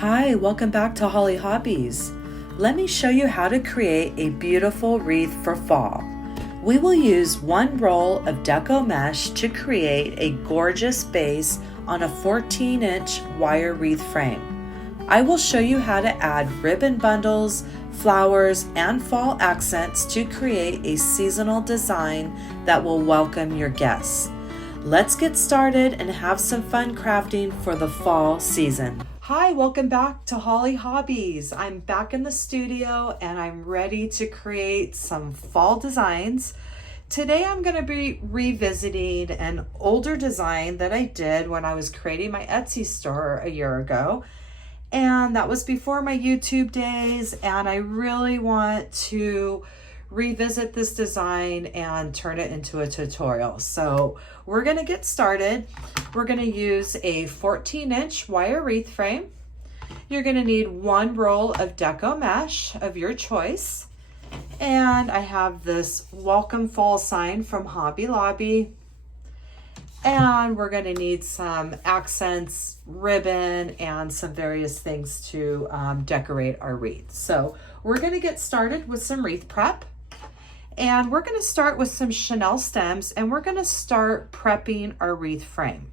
Hi, welcome back to Holly Hobbies. Let me show you how to create a beautiful wreath for fall. We will use one roll of deco mesh to create a gorgeous base on a 14-inch wire wreath frame. I will show you how to add ribbon bundles, flowers, and fall accents to create a seasonal design that will welcome your guests. Let's get started and have some fun crafting for the fall season. Hi, welcome back to Holly Hobbies. I'm back in the studio and I'm ready to create some fall designs. Today I'm going to be revisiting an older design that I did when I was creating my Etsy store a year ago. And that was before my YouTube days, and I really want to revisit this design and turn it into a tutorial. So we're going to get started. We're going to use a 14-inch wire wreath frame. You're going to need one roll of deco mesh of your choice. And I have this welcome fall sign from Hobby Lobby. And we're going to need some accents, ribbon, and some various things to decorate our wreath. So we're going to get started with some wreath prep. And we're going to start with some Chenille stems, and we're going to start prepping our wreath frame.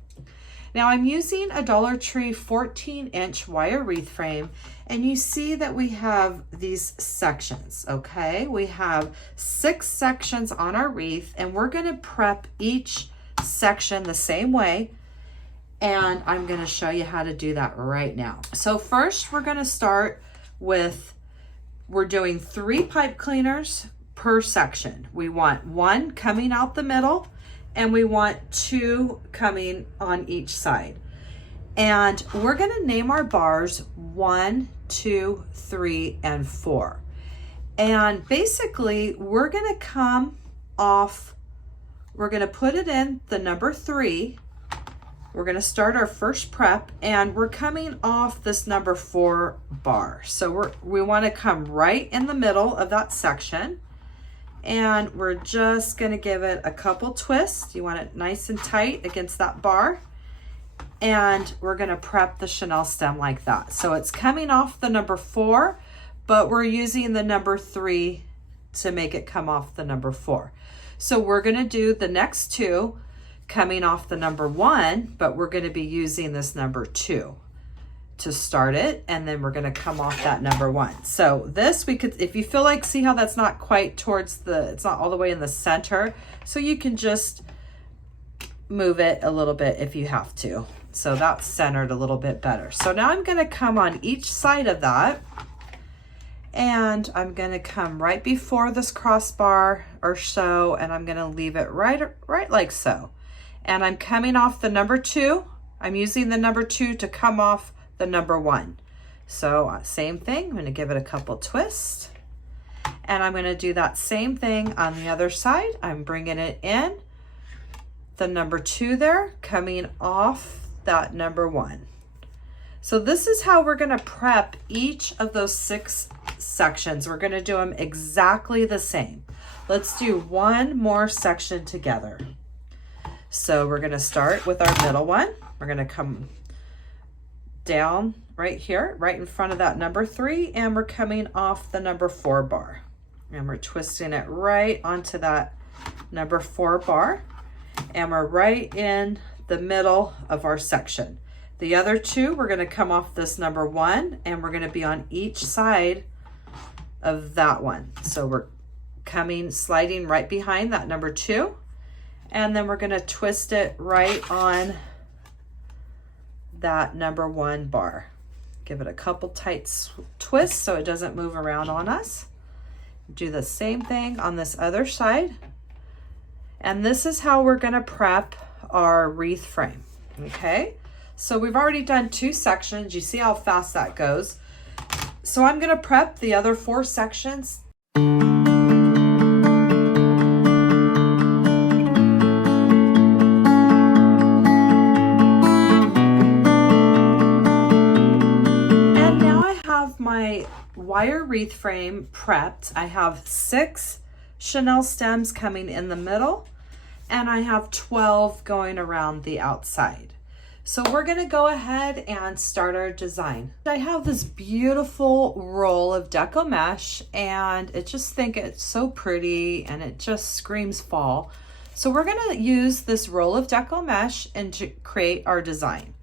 Now I'm using a Dollar Tree 14-inch wire wreath frame, and you see that we have these sections, okay? We have 6 sections on our wreath, and we're going to prep each section the same way, and I'm going to show you how to do that right now. So first we're going to start with, we're doing 3 pipe cleaners per section. We want 1 coming out the middle, and we want 2 coming on each side. And we're going to name our bars 1, 2, 3, and 4. And basically we're going to come off, we're going to put it in the number 3. We're going to start our first prep, and we're coming off this number 4 bar. So we want to come right in the middle of that section. And we're just going to give it a couple twists. You want it nice and tight against that bar. And we're going to prep the Chenille stem like that. So it's coming off the number 4, but we're using the number 3 to make it come off the number 4. So we're going to do the next 2 coming off the number 1, but we're going to be using this number 2 to start it, and then we're going to come off that number 1. So this we could, if you feel like, see how that's not quite towards the, it's not all the way in the center, so you can just move it a little bit if you have to. So that's centered a little bit better. So now I'm going to come on each side of that, and I'm going to come right before this crossbar or so, and I'm going to leave it right like so. And I'm coming off the number 2. I'm using the number 2 to come off the number 1. So same thing, I'm going to give it a couple twists, and I'm going to do that same thing on the other side. I'm bringing it in, the number 2 there, coming off that number 1. So this is how we're going to prep each of those 6 sections. We're going to do them exactly the same. Let's do one more section together. So we're going to start with our middle one. We're going to come down right here, right in front of that number 3, and we're coming off the number 4 bar. And we're twisting it right onto that number 4 bar, and we're right in the middle of our section. The other 2, we're going to come off this number 1, and we're going to be on each side of that one. So we're coming, sliding right behind that number 2, and then we're going to twist it right on that number 1 bar. Give it a couple tight twists so it doesn't move around on us. Do the same thing on this other side. And this is how we're going to prep our wreath frame. Okay, so we've already done 2 sections. You see how fast that goes. So I'm going to prep the other 4 sections. My wire wreath frame prepped. I have 6 Chenille stems coming in the middle, and I have 12 going around the outside. So we're gonna go ahead and start our design. I have this beautiful roll of deco mesh, and I just think it's so pretty and it just screams fall. So we're gonna use this roll of deco mesh and to create our design.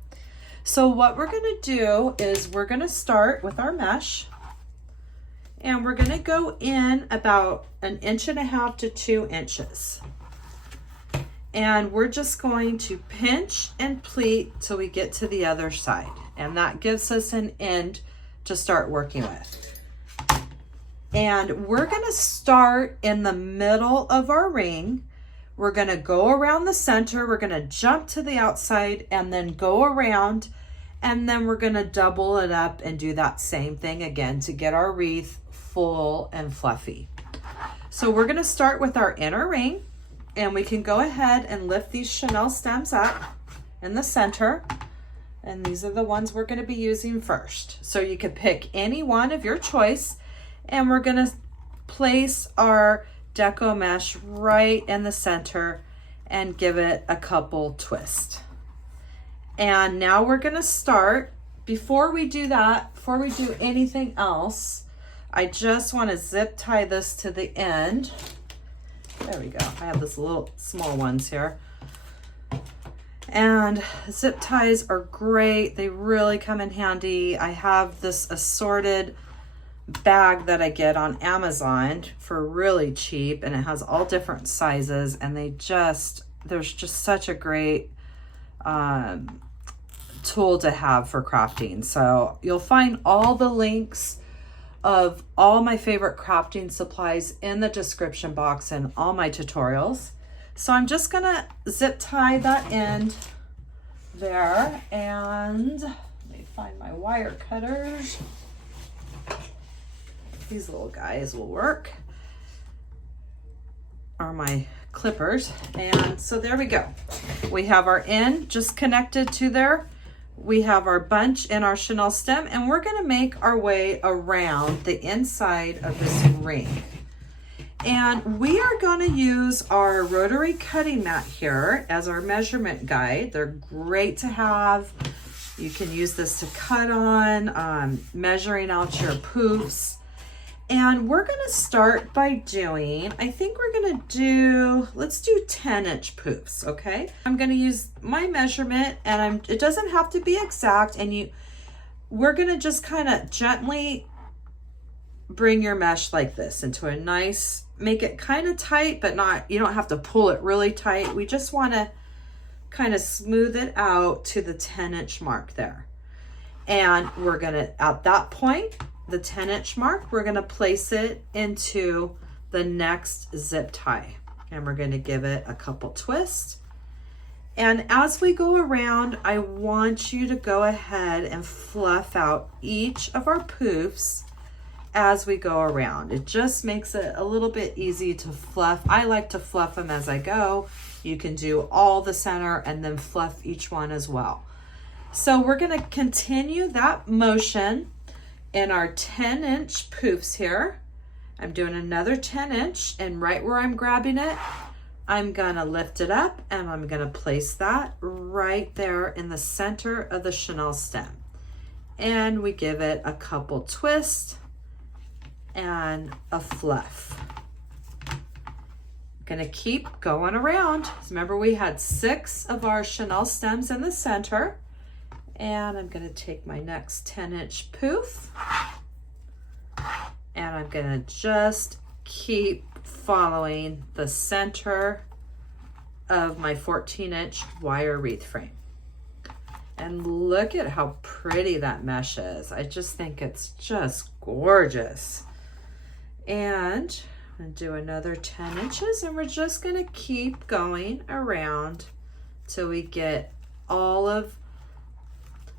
So what we're gonna do is we're gonna start with our mesh, and we're gonna go in about 1.5 to 2 inches. And we're just going to pinch and pleat till we get to the other side. And that gives us an end to start working with. And we're gonna start in the middle of our ring. We're gonna go around the center, we're gonna jump to the outside and then go around, and then we're gonna double it up and do that same thing again to get our wreath full and fluffy. So we're gonna start with our inner ring. And we can go ahead and lift these Chenille stems up in the center. And these are the ones we're going to be using first. So you could pick any one of your choice. And we're going to place our deco mesh right in the center and give it a couple twists. And now we're going to start. Before we do that, before we do anything else, I just want to zip tie this to the end. There we go. I have this little small ones here. And zip ties are great. They really come in handy. I have this assorted bag that I get on Amazon for really cheap, and it has all different sizes, and there's just such a great tool to have for crafting. So you'll find all the links of all my favorite crafting supplies in the description box and all my tutorials. So I'm just gonna zip tie that end there, and let me find my wire cutters. These little guys will work, or my clippers. And so there we go. We have our end just connected to there. We have our bunch in our Chenille stem, and we're gonna make our way around the inside of this ring. And we are gonna use our rotary cutting mat here as our measurement guide. They're great to have. You can use this to cut on, measuring out your poofs. And we're gonna start by doing, I think we're gonna do, let's do 10-inch poofs, okay? I'm gonna use my measurement, and it doesn't have to be exact, and we're gonna just kind of gently bring your mesh like this into a nice, make it kind of tight, but not, you don't have to pull it really tight. We just wanna kind of smooth it out to the 10-inch mark there. And we're gonna, at that point, the 10-inch mark, we're gonna place it into the next zip tie, and we're gonna give it a couple twists. And as we go around, I want you to go ahead and fluff out each of our poofs as we go around. It just makes it a little bit easy to fluff. I like to fluff them as I go. You can do all the center and then fluff each one as well. So we're gonna continue that motion in our 10-inch poofs here. I'm doing another 10-inch, and right where I'm grabbing it, I'm gonna lift it up, and I'm gonna place that right there in the center of the Chenille stem. And we give it a couple twists and a fluff. Gonna keep going around. Remember, we had 6 of our Chenille stems in the center. And I'm gonna take my next 10-inch poof, and I'm gonna just keep following the center of my 14-inch wire wreath frame. And look at how pretty that mesh is. I just think it's just gorgeous. And I'm gonna do another 10 inches, and we're just gonna keep going around till we get all of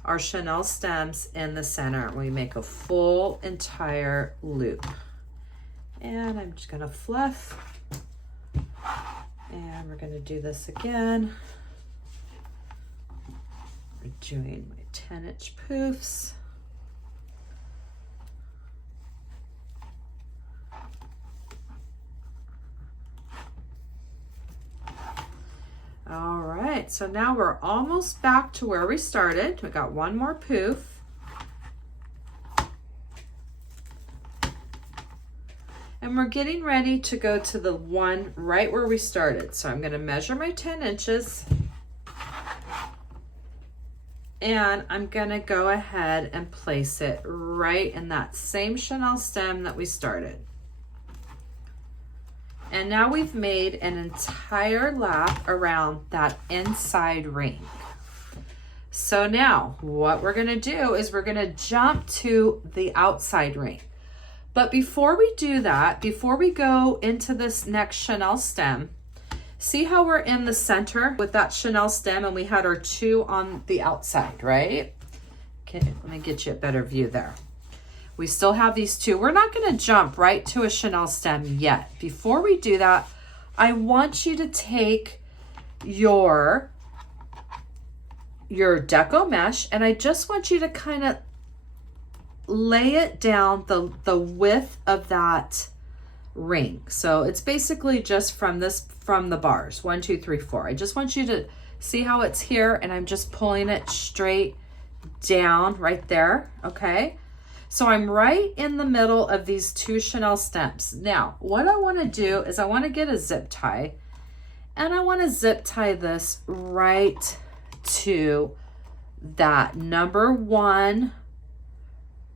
our Chenille stems in the center. We make a full entire loop. And I'm just gonna fluff, and we're gonna do this again. We're doing my 10-inch poofs. All right. right, so now we're almost back to where we started. We got one more poof. And we're getting ready to go to the one right where we started. So I'm going to measure my 10 inches. And I'm going to go ahead and place it right in that same chenille stem that we started. And now we've made an entire lap around that inside ring. So now what we're going to do is we're going to jump to the outside ring. But before we do that, before we go into this next chenille stem, see how we're in the center with that chenille stem and we had our 2 on the outside, right? Okay, let me get you a better view there. We still have these 2. We're not going to jump right to a chenille stem yet. Before we do that, I want you to take your deco mesh and I just want you to kind of lay it down the width of that ring. So it's basically just from the bars, 1, 2, 3, 4. I just want you to see how it's here and I'm just pulling it straight down right there. Okay. So I'm right in the middle of these 2 chenille stems. Now, what I want to do is I want to get a zip tie and I want to zip tie this right to that number 1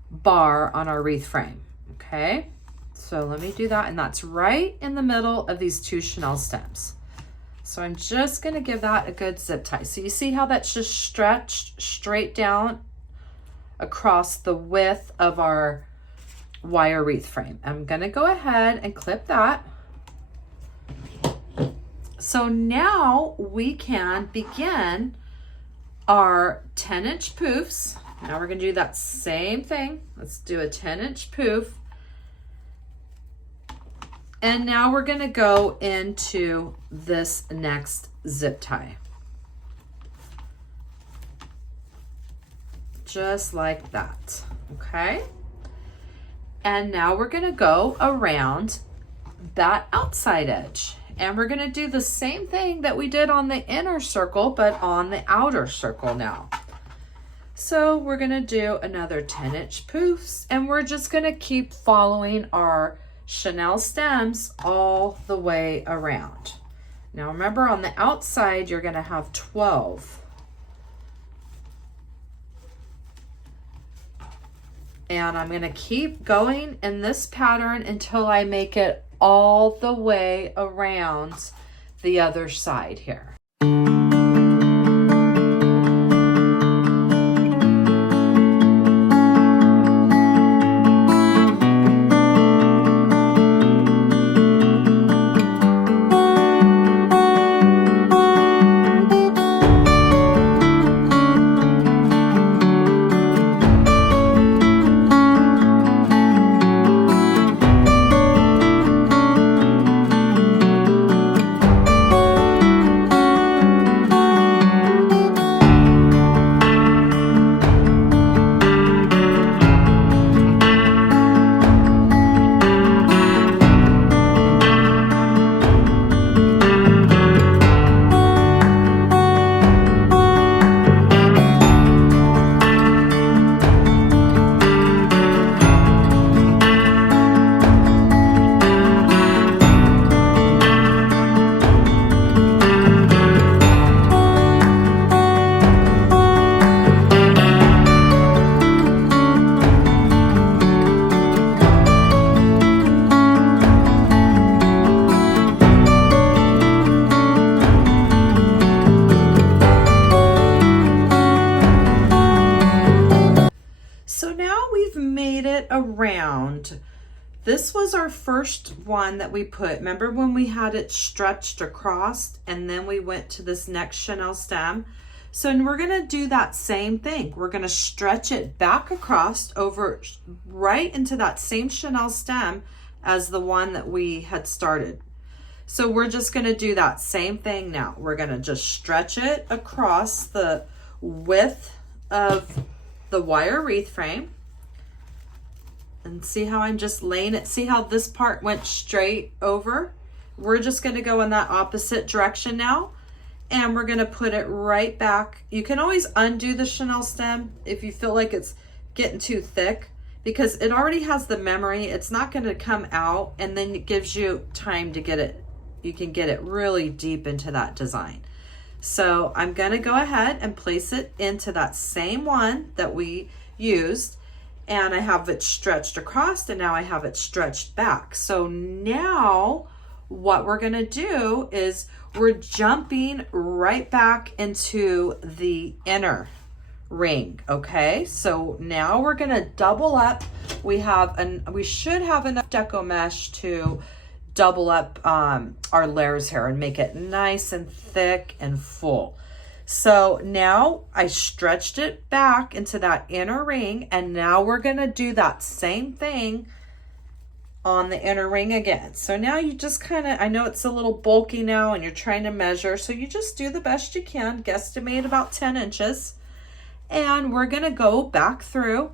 bar on our wreath frame. Okay, so let me do that, and that's right in the middle of these 2 chenille stems. So I'm just going to give that a good zip tie. So you see how that's just stretched straight down across the width of our wire wreath frame. I'm going to go ahead and clip that. So now we can begin our 10-inch poofs. Now we're going to do that same thing. Let's do a 10-inch poof. And now we're going to go into this next zip tie. Just like that. Okay. And now we're going to go around that outside edge. And we're going to do the same thing that we did on the inner circle, but on the outer circle now. So we're going to do another 10-inch poofs, and we're just going to keep following our chenille stems all the way around. Now remember, on the outside, you're going to have 12. And I'm going to keep going in this pattern until I make it all the way around the other side here. Around. This was our first one that we put. Remember when we had it stretched across and then we went to this next chenille stem? So we're going to do that same thing. We're going to stretch it back across over right into that same chenille stem as the one that we had started. So we're just going to do that same thing now. We're going to just stretch it across the width of the wire wreath frame. And see how I'm just laying it? See how this part went straight over? We're just going to go in that opposite direction now. And we're gonna put it right back. You can always undo the Chenille stem if you feel like it's getting too thick, because it already has the memory. It's not gonna come out, and then it gives you time to get it. You can get it really deep into that design. So I'm gonna go ahead and place it into that same one that we used, and I have it stretched across, and now I have it stretched back. So now what we're gonna do is we're jumping right back into the inner ring. Okay, so now we're gonna double up. We should have enough deco mesh to double up our layers here and make it nice and thick and full. So now I stretched it back into that inner ring, and now we're gonna do that same thing on the inner ring again. So now you just kind of, I know it's a little bulky now and you're trying to measure, so you just do the best you can, guesstimate about 10 inches. And we're gonna go back through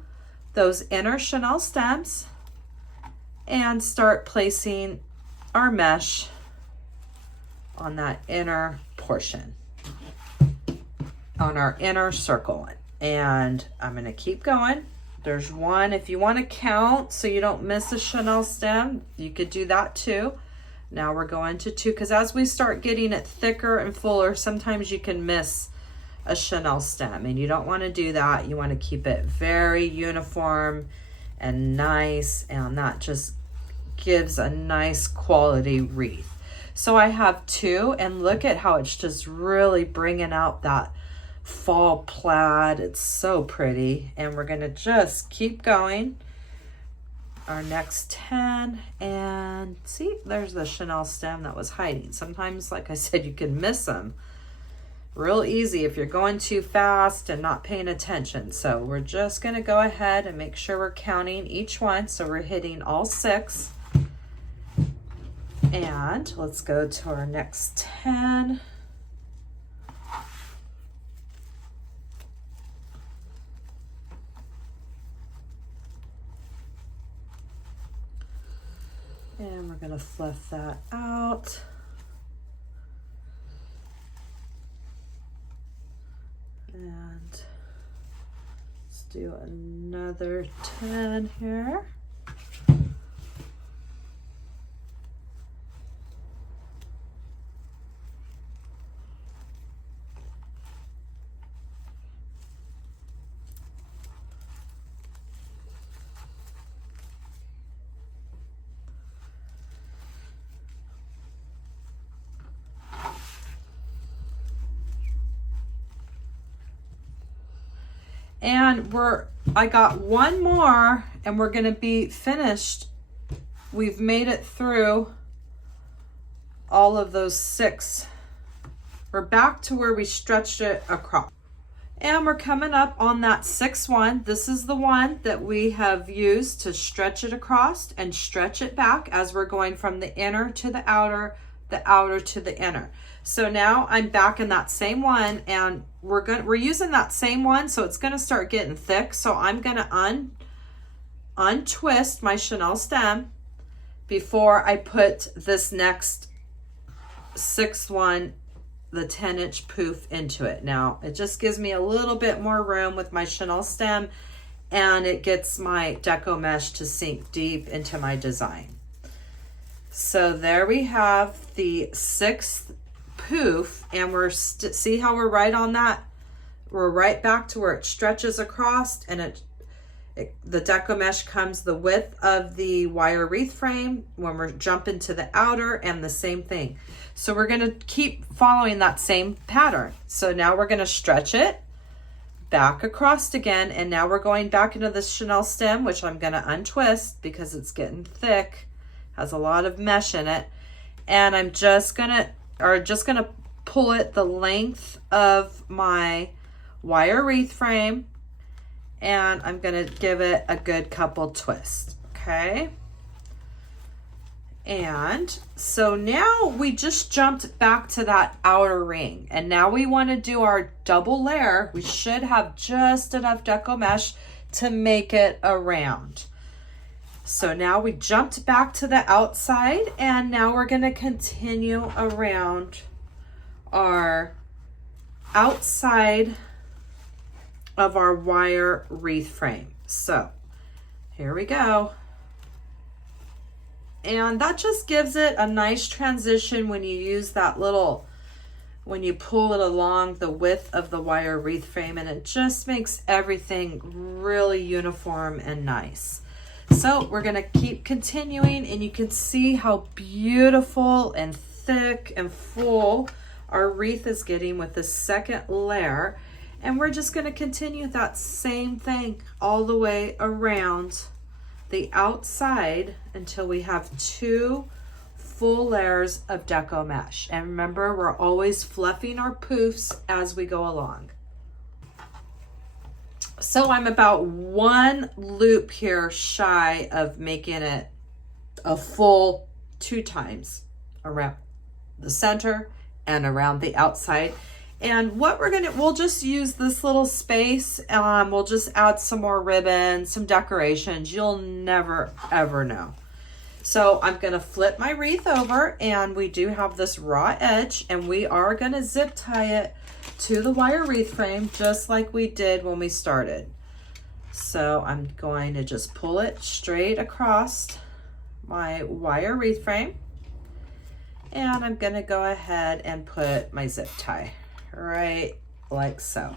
those inner Chenille stems and start placing our mesh on that inner portion, on our inner circle. And I'm gonna keep going. There's one, if you want to count so you don't miss a Chenille stem, you could do that too. Now we're going to 2, because as we start getting it thicker and fuller, sometimes you can miss a Chenille stem, and you don't want to do that. You want to keep it very uniform and nice, and that just gives a nice quality wreath. So I have 2, and look at how it's just really bringing out that fall plaid. It's so pretty. And we're gonna just keep going our next 10, and see, there's the Chenille stem that was hiding. Sometimes, like I said, you can miss them real easy if you're going too fast and not paying attention. So we're just gonna go ahead and make sure we're counting each one, so we're hitting all 6. And let's go to our next 10. And we're gonna fluff that out. And let's do another 10 here. And I got one more, and we're gonna be finished. We've made it through all of those 6. We're back to where we stretched it across. And we're coming up on that 6th one. This is the one that we have used to stretch it across and stretch it back as we're going from the inner to the outer to the inner. So now I'm back in that same one, and we're using that same one, so it's gonna start getting thick. So I'm gonna untwist my Chenille stem before I put this next 6th one, the 10-inch poof, into it. Now it just gives me a little bit more room with my Chenille stem, and it gets my deco mesh to sink deep into my design. So there we have the 6th poof, and see how we're right on that? We're right back to where it stretches across, and the deco mesh comes the width of the wire wreath frame when we're jumping to the outer, and the same thing. So we're gonna keep following that same pattern. So now we're gonna stretch it back across again, and now we're going back into this Chenille stem, which I'm gonna untwist because it's getting thick, has a lot of mesh in it, and I'm just gonna pull it the length of my wire wreath frame, and I'm gonna give it a good couple twists, okay? And so now we just jumped back to that outer ring, and now we wanna do our double layer. We should have just enough deco mesh to make it a round. So now we jumped back to the outside, and now we're gonna continue around our outside of our wire wreath frame. So here we go. And that just gives it a nice transition when you use that little, when you pull it along the width of the wire wreath frame, and it just makes everything really uniform and nice. So we're gonna keep continuing, and you can see how beautiful and thick and full our wreath is getting with the second layer. And we're just gonna continue that same thing all the way around the outside until we have 2 full layers of deco mesh. And remember, we're always fluffing our poofs as we go along. So I'm about 1 loop here shy of making it a full 2 times around the center and around the outside. And what we'll just use this little space. We'll just add some more ribbon, some decorations. You'll never, ever know. So I'm gonna flip my wreath over, and we do have this raw edge, and we are gonna zip tie it to the wire wreath frame just like we did when we started. So I'm going to just pull it straight across my wire wreath frame, and I'm gonna go ahead and put my zip tie right like so.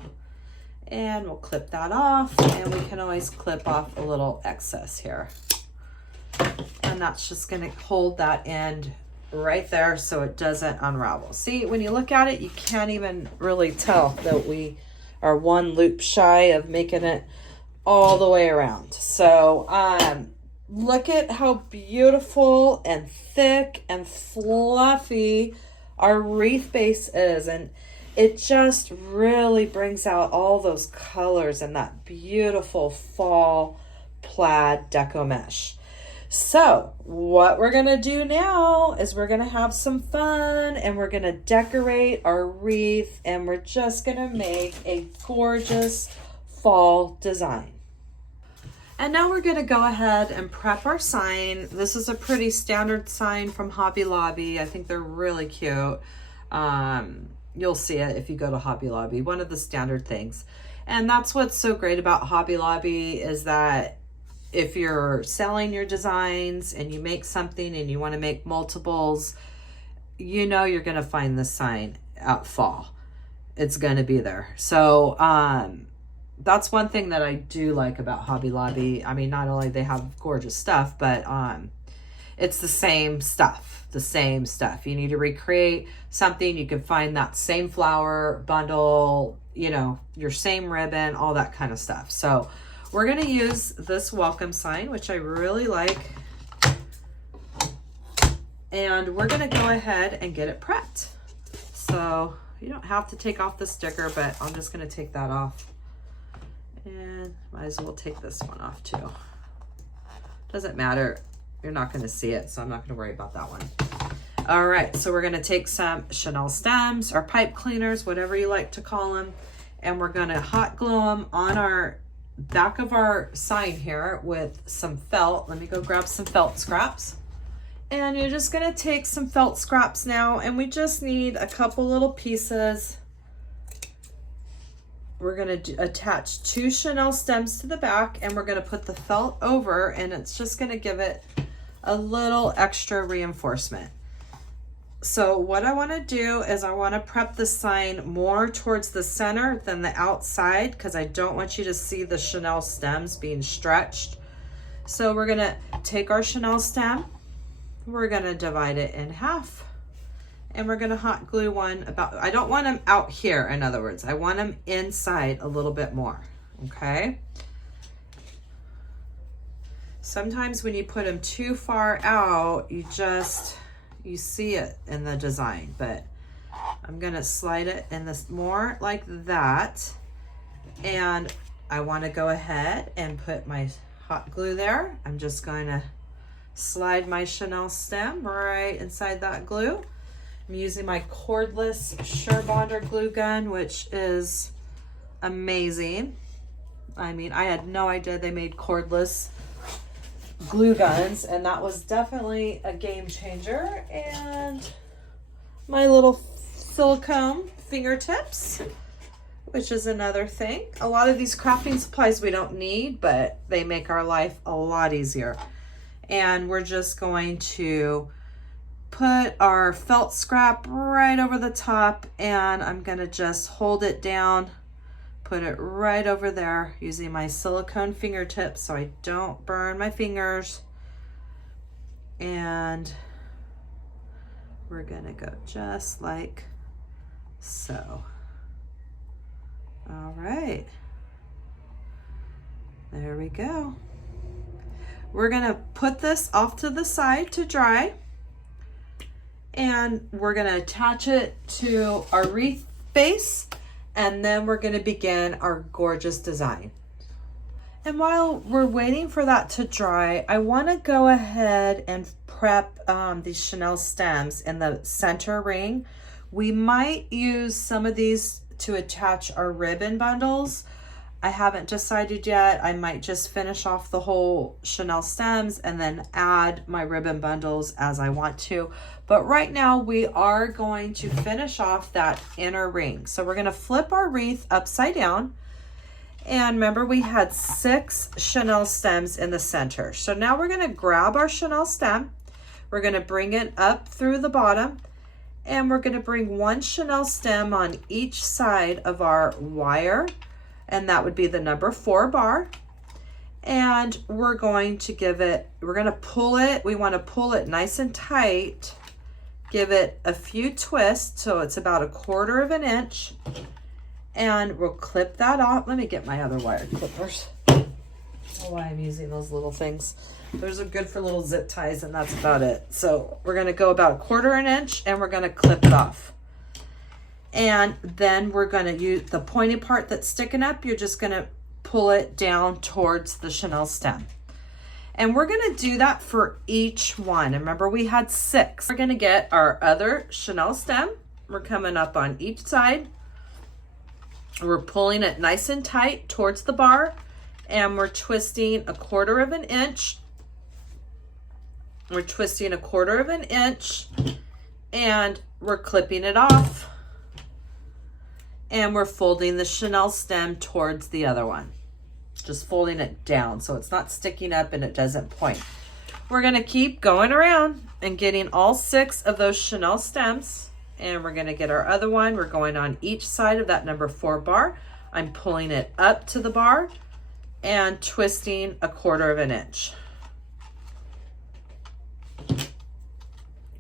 And we'll clip that off, and we can always clip off a little excess here. And that's just gonna hold that end right there so it doesn't unravel. See, when you look at it, you can't even really tell that we are 1 loop shy of making it all the way around. So look at how beautiful and thick and fluffy our wreath base is, and it just really brings out all those colors and that beautiful fall plaid deco mesh. So what we're gonna do now is we're gonna have some fun, and we're gonna decorate our wreath, and we're just gonna make a gorgeous fall design. And now we're gonna go ahead and prep our sign. This is a pretty standard sign from Hobby Lobby. I think they're really cute. You'll see it if you go to Hobby Lobby, one of the standard things. And that's what's so great about Hobby Lobby, is that if you're selling your designs and you make something and you want to make multiples, you know you're going to find this sign at fall. It's going to be there. So that's one thing that I do like about Hobby Lobby. I mean, not only they have gorgeous stuff, but it's the same stuff. The same stuff. You need to recreate something, you can find that same flower bundle, you know, your same ribbon, all that kind of stuff. So we're going to use this welcome sign, which I really like, and we're going to go ahead and get it prepped. So you don't have to take off the sticker, but I'm just going to take that off, and might as well take this one off too. Doesn't matter, you're not going to see it, so I'm not going to worry about that one. All right, so we're going to take some Chenille Stems or pipe cleaners, whatever you like to call them, and we're going to hot glue them on our back of our sign here with some felt. Let me go grab some felt scraps. And you're just going to take some felt scraps now, and we just need a couple little pieces. We're going to attach 2 Chenille stems to the back, and we're going to put the felt over, and it's just going to give it a little extra reinforcement. So what I want to do is I want to prep the sign more towards the center than the outside, because I don't want you to see the Chenille stems being stretched. So we're going to take our Chenille stem, we're going to divide it in half, and we're going to hot glue one about, I don't want them out here, in other words, I want them inside a little bit more, okay? Sometimes when you put them too far out, you see it in the design, but I'm gonna slide it in this more like that. And I wanna go ahead and put my hot glue there. I'm just going to slide my Chenille stem right inside that glue. I'm using my cordless Surebonder glue gun, which is amazing. I mean, I had no idea they made cordless glue guns, and that was definitely a game changer. And my little silicone fingertips, which is another thing. A lot of these crafting supplies we don't need, but they make our life a lot easier. And we're just going to put our felt scrap right over the top, and I'm gonna just hold it down, put it right over there using my silicone fingertips so I don't burn my fingers. And we're gonna go just like so. All right, there we go. We're gonna put this off to the side to dry, and we're gonna attach it to our wreath base, and then we're gonna begin our gorgeous design. And while we're waiting for that to dry, I wanna go ahead and prep these Chenille stems in the center ring. We might use some of these to attach our ribbon bundles. I haven't decided yet. I might just finish off the whole Chenille stems and then add my ribbon bundles as I want to. But right now we are going to finish off that inner ring. So we're gonna flip our wreath upside down. And remember, we had 6 Chenille stems in the center. So now we're gonna grab our Chenille stem. We're gonna bring it up through the bottom, and we're gonna bring 1 Chenille stem on each side of our wire, and that would be the number 4 bar. And we're going to give it, we're gonna pull it, we wanna pull it nice and tight, give it a few twists, so it's about 1/4 of an inch, and we'll clip that off. Let me get my other wire clippers. I don't know why I'm using those little things. Those are good for little zip ties, and that's about it. So we're gonna go about 1/4 an inch, and we're gonna clip it off. And then we're gonna use the pointy part that's sticking up. You're just gonna pull it down towards the Chenille stem. And we're gonna do that for each one. And remember, we had 6. We're gonna get our other Chenille stem. We're coming up on each side. We're pulling it nice and tight towards the bar, and we're twisting 1/4 of an inch. We're twisting 1/4 of an inch, and we're clipping it off. And we're folding the Chenille stem towards the other one. Just folding it down so it's not sticking up and it doesn't point. We're gonna keep going around and getting all 6 of those Chenille stems, and we're gonna get our other one. We're going on each side of that number 4 bar. I'm pulling it up to the bar and twisting 1/4 of an inch.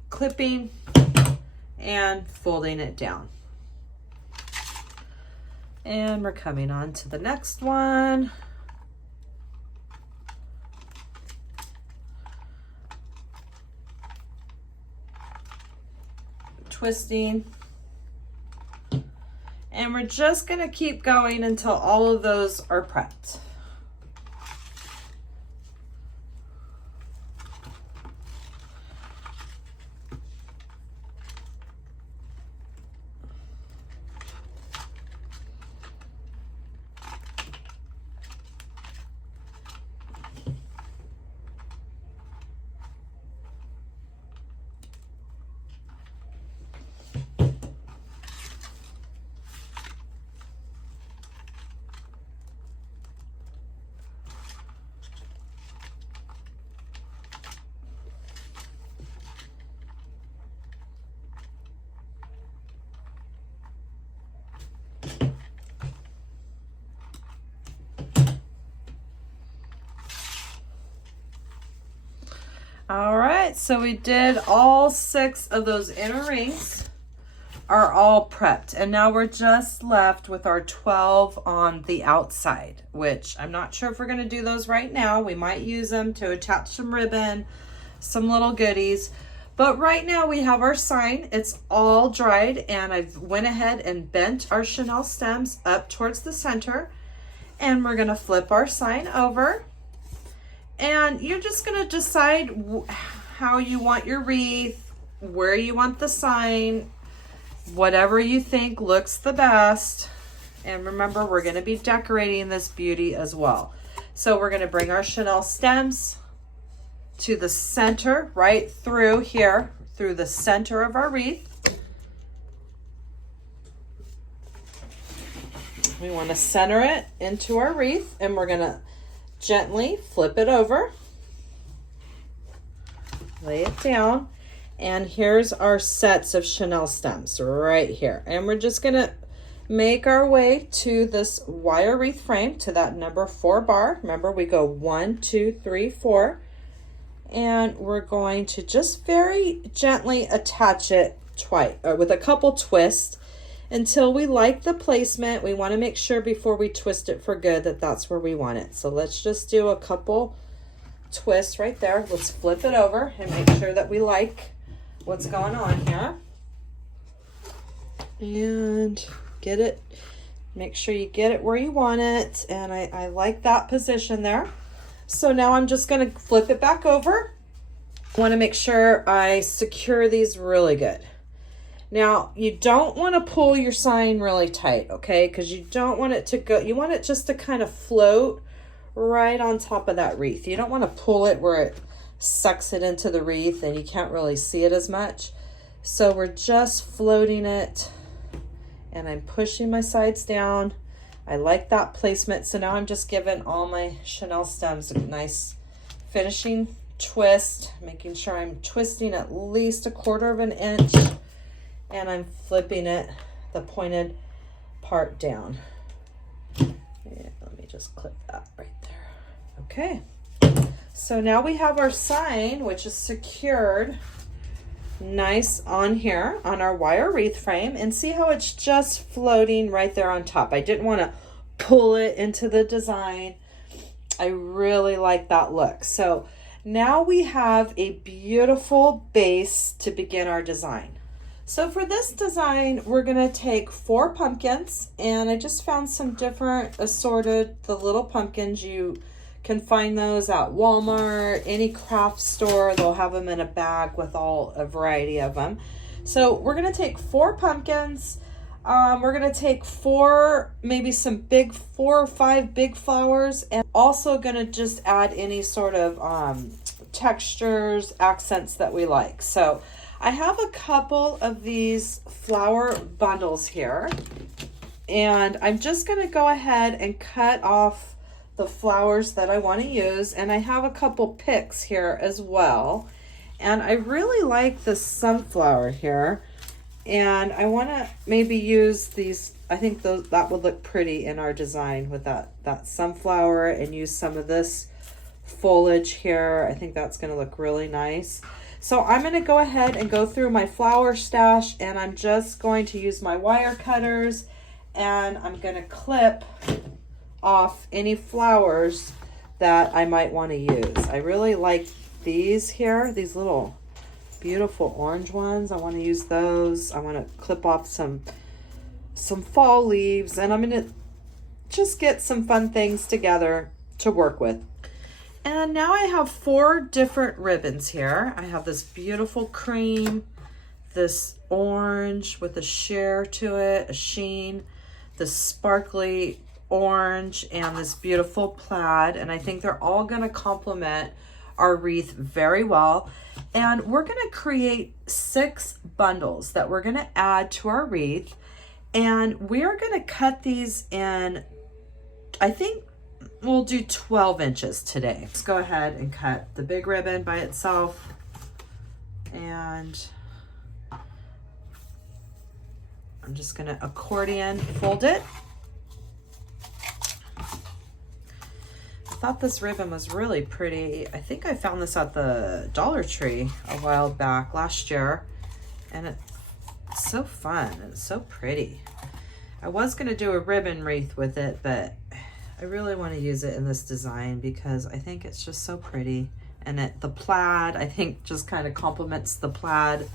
Clipping and folding it down. And we're coming on to the next one. Twisting. And we're just gonna keep going until all of those are prepped. All right, so we did all 6 of those inner rings are all prepped, and now we're just left with our 12 on the outside, which I'm not sure if we're gonna do those right now. We might use them to attach some ribbon, some little goodies, but right now we have our sign. It's all dried, and I've went ahead and bent our Chenille stems up towards the center, and we're gonna flip our sign over. And you're just gonna decide how you want your wreath, where you want the sign, whatever you think looks the best. And remember, we're gonna be decorating this beauty as well. So we're gonna bring our Chenille stems to the center, right through here, through the center of our wreath. We want to center it into our wreath, and we're going to gently flip it over. Lay it down. And here's our sets of Chenille stems right here. And we're just going to make our way to this wire wreath frame, to that number 4 bar. Remember, we go 1, 2, 3, 4. And we're going to just very gently attach it twice, or with a couple twists, until we like the placement. We want to make sure before we twist it for good that that's where we want it. So let's just do a couple twists right there. Let's flip it over and make sure that we like what's going on here. And get it, make sure you get it where you want it. And I like that position there. So now I'm just going to flip it back over. I want to make sure I secure these really good. Now, you don't want to pull your sign really tight, okay? Because you don't want it to go, you want it just to kind of float right on top of that wreath. You don't want to pull it where it sucks it into the wreath and you can't really see it as much. So we're just floating it, and I'm pushing my sides down. I like that placement. So now I'm just giving all my Chenille stems a nice finishing twist, making sure I'm twisting at least 1/4 of an inch, and I'm flipping it, the pointed part down. Yeah, let me just clip that right there. Okay, so now we have our sign, which is secured nice on here on our wire wreath frame, and see how it's just floating right there on top. I didn't want to pull it into the design. I really like that look. So now we have a beautiful base to begin our design. So for this design, we're going to take 4 pumpkins, and I just found some different assorted, the little pumpkins. You can find those at Walmart, any craft store. They'll have them in a bag with a variety of them. So we're going to take 4 pumpkins. We're going to take 4, maybe some 4 or 5 big flowers, and also going to just add any sort of textures, accents that we like. So I have a couple of these flower bundles here, and I'm just going to go ahead and cut off the flowers that I want to use, and I have a couple picks here as well. And I really like the sunflower here, and I want to maybe use these. I think that would look pretty in our design with that sunflower, and use some of this foliage here. I think that's going to look really nice. So I'm going to go ahead and go through my flower stash, and I'm just going to use my wire cutters, and I'm going to clip off any flowers that I might want to use. I really like these here, these little beautiful orange ones. I want to use those. I want to clip off some fall leaves, and I'm going to just get some fun things together to work with. And now I have 4 different ribbons here. I have this beautiful cream, this orange with a sheer to it, a sheen, this sparkly orange, and this beautiful plaid. And I think they're all going to complement our wreath very well. And we're going to create 6 bundles that we're going to add to our wreath. And we're going to cut these in, I think we'll do 12 inches today. Let's go ahead and cut the big ribbon by itself. And I'm just going to accordion fold it. I thought this ribbon was really pretty. I think I found this at the Dollar Tree a while back last year, and it's so fun and it's so pretty. I was going to do a ribbon wreath with it, but I really want to use it in this design because I think it's just so pretty. And the plaid, I think, just kind of complements the plaid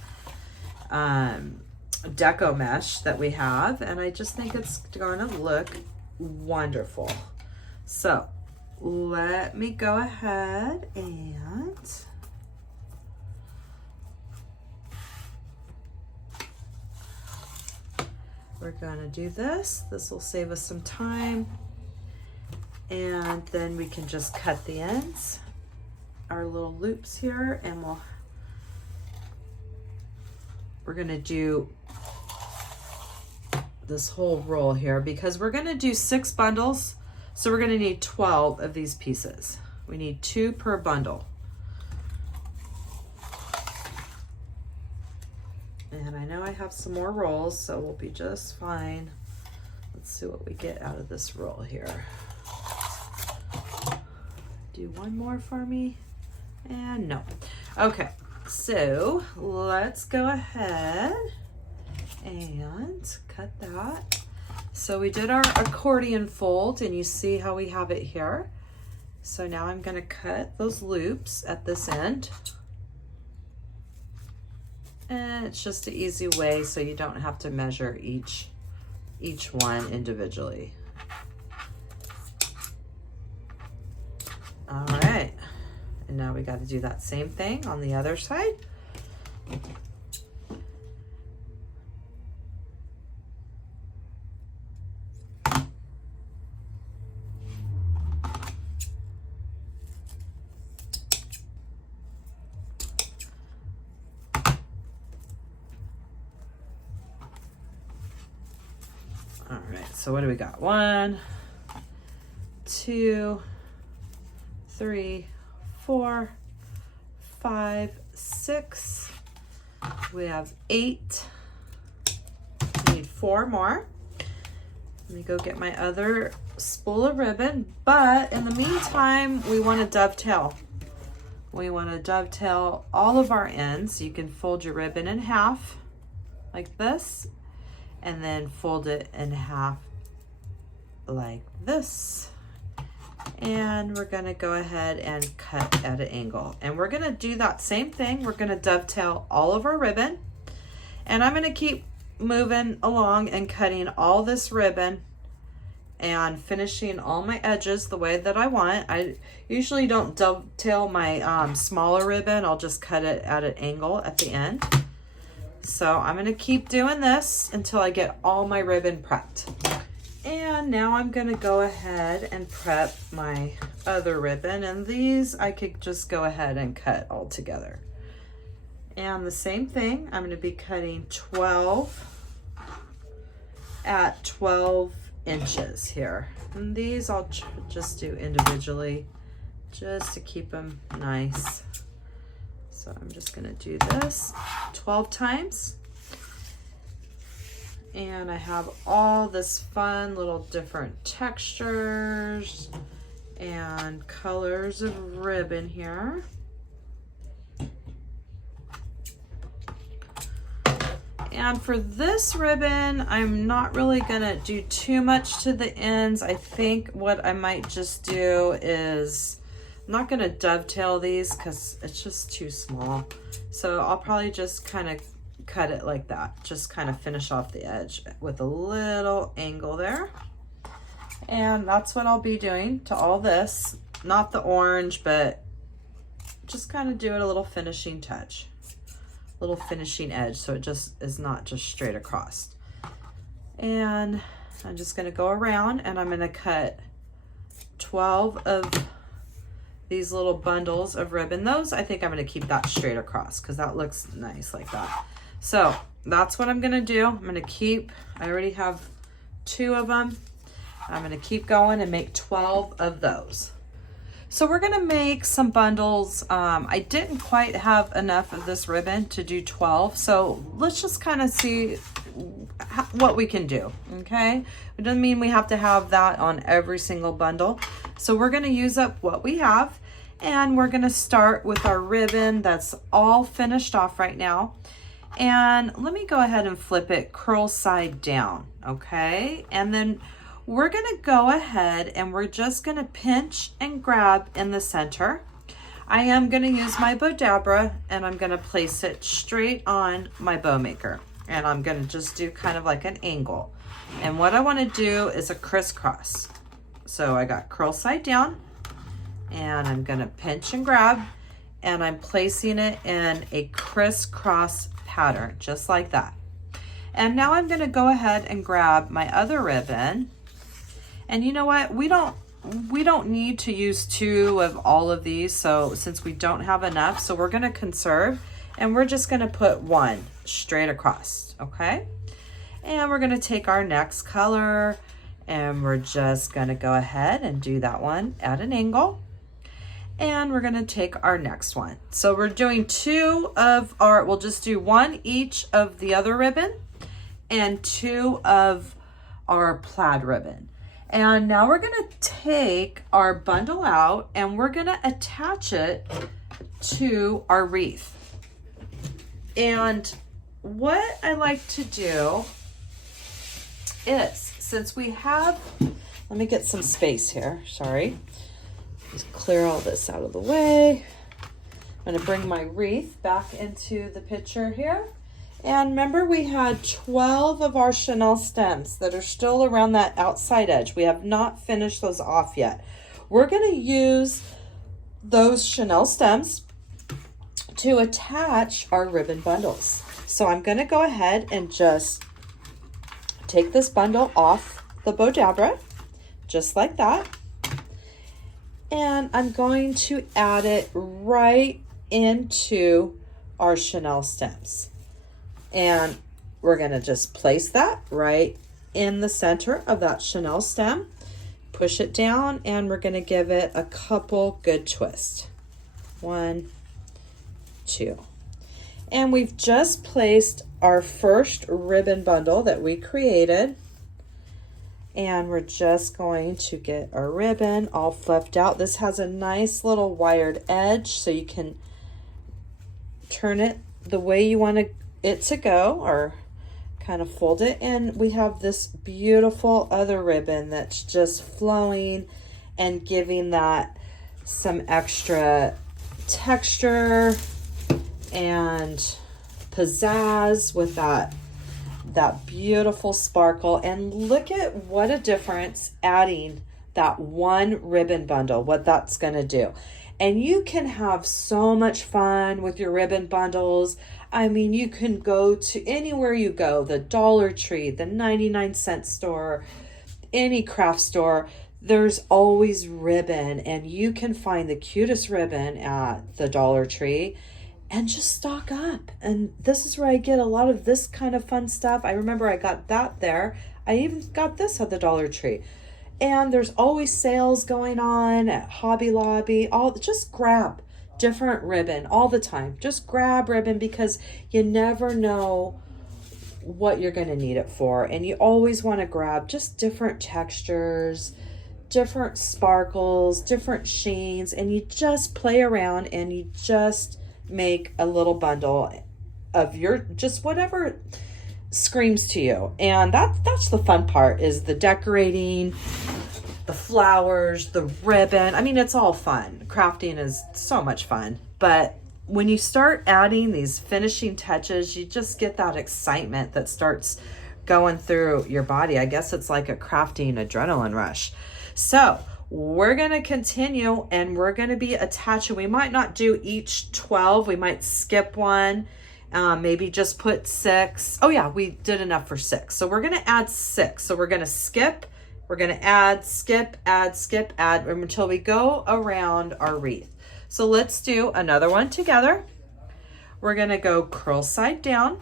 deco mesh that we have, and I just think it's going to look wonderful. So let me go ahead and we're going to do this. This will save us some time, and then we can just cut the ends, our little loops here, and we're going to do this whole roll here because we're gonna do 6 bundles. So we're gonna need 12 of these pieces. We need 2 per bundle. And I know I have some more rolls, so we'll be just fine. Let's see what we get out of this roll here. Do one more for me. And no. Okay, so let's go ahead and cut that. So we did our accordion fold, and you see how we have it here. So now I'm going to cut those loops at this end. And it's just an easy way so you don't have to measure each one individually. All right, and now we got to do that same thing on the other side. All right, so what do we got? 1, 2, 3, 4, 5, 6. We have 8. We need 4 more. Let me go get my other spool of ribbon, but in the meantime, we want to dovetail. We want to dovetail all of our ends. You can fold your ribbon in half like this, and then fold it in half like this. And we're gonna go ahead and cut at an angle. And we're gonna do that same thing. We're gonna dovetail all of our ribbon. And I'm gonna keep moving along and cutting all this ribbon and finishing all my edges the way that I want. I usually don't dovetail my smaller ribbon. I'll just cut it at an angle at the end. So I'm gonna keep doing this until I get all my ribbon prepped. And now I'm gonna go ahead and prep my other ribbon, and these I could just go ahead and cut all together. And the same thing, I'm gonna be cutting 12 at 12 inches here. And these I'll just do individually just to keep them nice. So I'm just gonna do this 12 times. And I have all this fun little different textures and colors of ribbon here. And for this ribbon, I'm not really gonna do too much to the ends. I think what I might just do is, I'm not gonna dovetail these because it's just too small. So I'll probably just kind of cut it like that. Just kind of finish off the edge with a little angle there. And that's what I'll be doing to all this. Not the orange, but just kind of do it a little finishing touch. Little finishing edge, so it just is not just straight across. And I'm just gonna go around and I'm gonna cut 12 of these little bundles of ribbon. Those, I think I'm gonna keep that straight across because that looks nice like that. So that's what I'm gonna do. I'm gonna keep, I already have 2 of them. I'm gonna keep going and make 12 of those. So we're gonna make some bundles. I didn't quite have enough of this ribbon to do 12. So let's just kind of see what we can do, okay? It doesn't mean we have to have that on every single bundle. So we're gonna use up what we have, and we're gonna start with our ribbon that's all finished off right now. And let me go ahead and flip it curl side down, okay? And then we're gonna go ahead and we're just gonna pinch and grab in the center. I am gonna use my Bodabra and I'm gonna place it straight on my bow maker. And I'm gonna just do kind of like an angle. And what I wanna do is a crisscross. So I got curl side down and I'm gonna pinch and grab, and I'm placing it in a crisscross pattern, just like that. And now I'm gonna go ahead and grab my other ribbon. And you know what? We don't need to use 2 of all of these, so since we don't have enough, so we're gonna conserve, and we're just gonna put 1 straight across, okay? And we're gonna take our next color and we're just gonna go ahead and do that one at an angle. And we're gonna take our next one. So we're doing two of our, we'll just do one each of the other ribbon and two of our plaid ribbon. And now we're gonna take our bundle out and we're gonna attach it to our wreath. And what I like to do is, since we have, let me get some space here, sorry. Just clear all this out of the way. I'm gonna bring my wreath back into the picture here. And remember, we had 12 of our chenille stems that are still around that outside edge. We have not finished those off yet. We're gonna use those chenille stems to attach our ribbon bundles. So I'm gonna go ahead and just take this bundle off the Bodabra, just like that. And I'm going to add it right into our chenille stems. And we're gonna just place that right in the center of that chenille stem, push it down, and we're gonna give it a couple good twists. 1, 2. And we've just placed our first ribbon bundle that we created. And we're just going to get our ribbon all fluffed out. This has a nice little wired edge, so you can turn it the way you want it to go, or kind of fold it. And we have this beautiful other ribbon that's just flowing and giving that some extra texture and pizzazz with that beautiful sparkle. And look at what a difference adding that one ribbon bundle, what that's gonna do. And you can have so much fun with your ribbon bundles. I mean, you can go to anywhere you go, the Dollar Tree, the 99-cent store, any craft store, there's always ribbon, and you can find the cutest ribbon at the Dollar Tree and just stock up. And this is where I get a lot of this kind of fun stuff. I remember I got that there. I even got this at the Dollar Tree. And there's always sales going on at Hobby Lobby. Just grab different ribbon all the time. Just grab ribbon, because you never know what you're gonna need it for. And you always wanna grab just different textures, different sparkles, different sheens, and you just play around and you just make a little bundle of your, just whatever screams to you. And that's the fun part, is the decorating, the flowers, the ribbon. I mean, it's all fun. Crafting is so much fun. But when you start adding these finishing touches, you just get that excitement that starts going through your body. I guess it's like a crafting adrenaline rush. So we're going to continue, and we're going to be attaching. We might not do each 12. We might skip one, maybe just put 6. Oh yeah, we did enough for 6. So we're going to add 6. So we're going to skip, we're going to add, skip, add, skip, add, until we go around our wreath. So let's do another one together. We're going to go curl side down,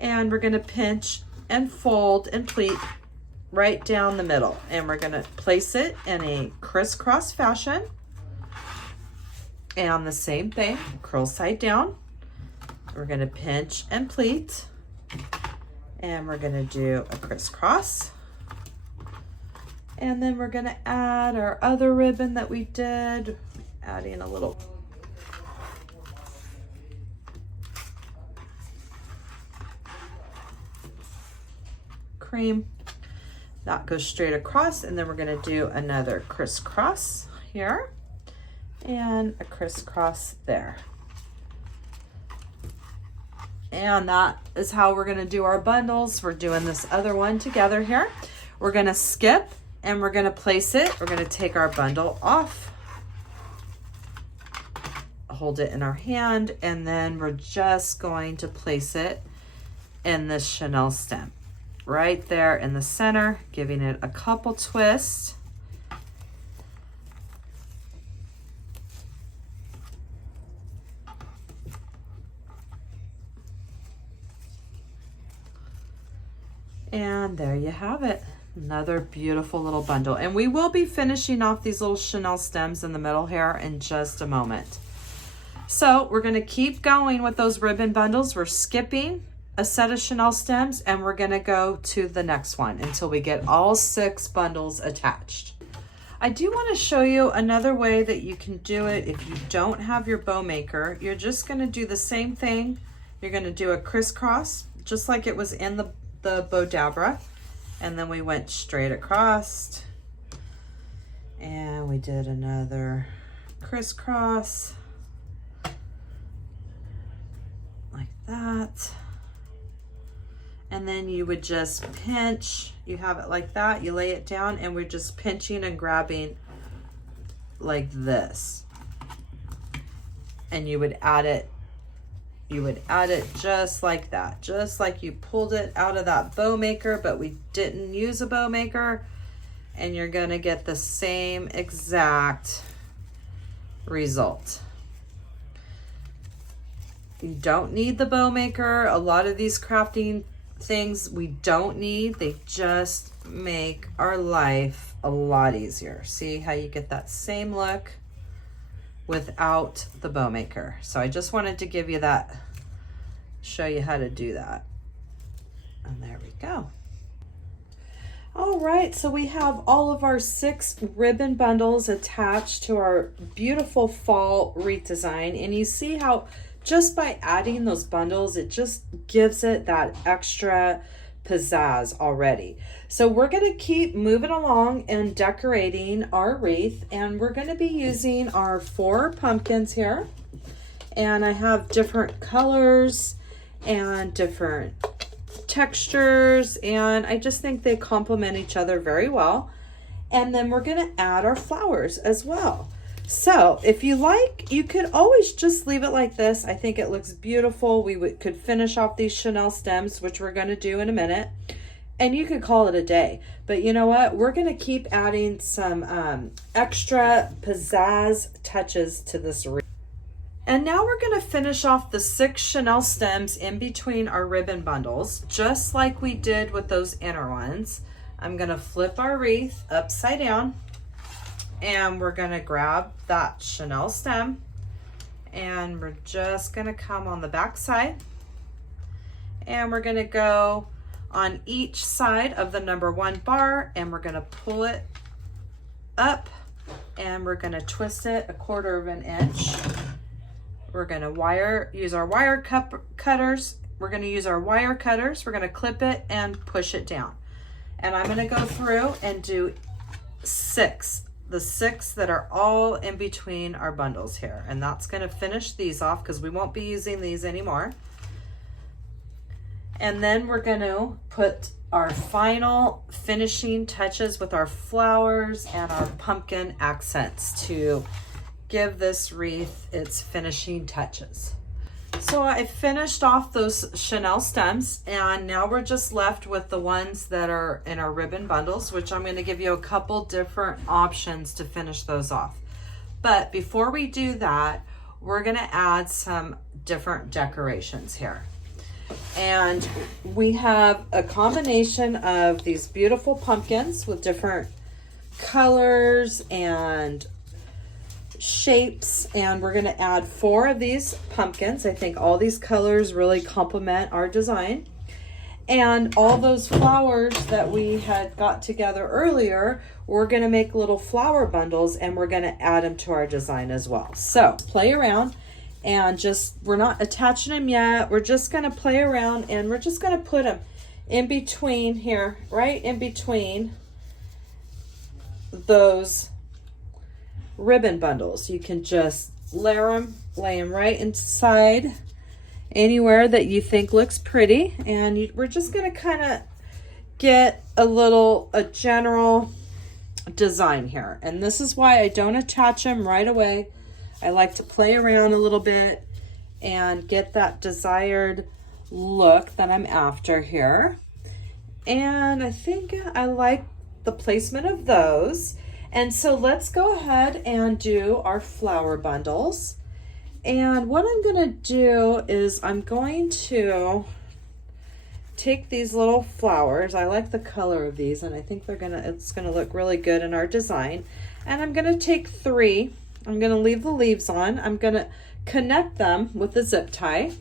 and we're going to pinch and fold and pleat right down the middle, and we're going to place it in a crisscross fashion. And the same thing, curl side down, we're going to pinch and pleat, and we're going to do a crisscross, and then we're going to add our other ribbon that we did, adding a little cream. That goes straight across, and then we're going to do another crisscross here and a crisscross there. And that is how we're going to do our bundles. We're doing this other one together here. We're going to skip, and we're going to place it. We're going to take our bundle off, hold it in our hand, and then we're just going to place it in this chenille stem right there in the center, giving it a couple twists. And there you have it. Another beautiful little bundle. And we will be finishing off these little Chenille stems in the middle here in just a moment. So we're going to keep going with those ribbon bundles. We're skipping a set of Chenille stems and we're going to go to the next one until we get all 6 bundles attached. I do want to show you another way that you can do it if you don't have your bow maker. You're just going to do the same thing. You're going to do a crisscross just like it was in the Bodabra, and then we went straight across and we did another crisscross like that, and then you would just pinch. You have it like that, you lay it down, and we're just pinching and grabbing like this, and you would add it just like that, just like you pulled it out of that bow maker, but we didn't use a bow maker, and you're gonna get the same exact result. You don't need the bow maker. A lot of these crafting things we don't need. They just make our life a lot easier. See how you get that same look without the bow maker. So I just wanted to give you that, show you how to do that. And there we go. All right, so we have all of our 6 ribbon bundles attached to our beautiful fall wreath design. And you see how just by adding those bundles, it just gives it that extra pizzazz already. So we're going to keep moving along and decorating our wreath, and we're going to be using our 4 pumpkins here, and I have different colors and different textures, and I just think they complement each other very well. And then we're going to add our flowers as well. So if you like, you could always just leave it like this. I think it looks beautiful. We could finish off these Chenille stems, which we're going to do in a minute, and you could call it a day. But you know what? We're going to keep adding some extra pizzazz touches to this wreath. And now we're going to finish off the 6 Chenille stems in between our ribbon bundles, just like we did with those inner ones. I'm going to flip our wreath upside down, and we're going to grab that Chenille stem, and we're just going to come on the back side, and we're going to go on each side of the number 1 bar, and we're going to pull it up, and we're going to twist it 1/4 of an inch. We're going to use our wire cutters. We're going to use our wire cutters. We're going to clip it and push it down. And I'm going to go through and do 6. The 6 that are all in between our bundles here. And that's going to finish these off because we won't be using these anymore. And then we're going to put our final finishing touches with our flowers and our pumpkin accents to give this wreath its finishing touches. So I finished off those Chenille stems, and now we're just left with the ones that are in our ribbon bundles, which I'm going to give you a couple different options to finish those off. But before we do that, we're going to add some different decorations here. And we have a combination of these beautiful pumpkins with different colors and shapes, and we're going to add 4 of these pumpkins. I think all these colors really complement our design, and all those flowers that we had got together earlier, we're going to make little flower bundles, and we're going to add them to our design as well. So play around, and we're not attaching them yet. We're just going to play around, and we're just going to put them in between here, right in between those ribbon bundles. You can just lay them right inside anywhere that you think looks pretty, and we're just going to kind of get a general design here. And this is why I don't attach them right away. I like to play around a little bit and get that desired look that I'm after here. And I think I like the placement of those. And so let's go ahead and do our flower bundles. And what I'm going to do is I'm going to take these little flowers. I like the color of these, and I think it's gonna look really good in our design. And I'm gonna take 3. I'm gonna leave the leaves on. I'm gonna connect them with a zip tie,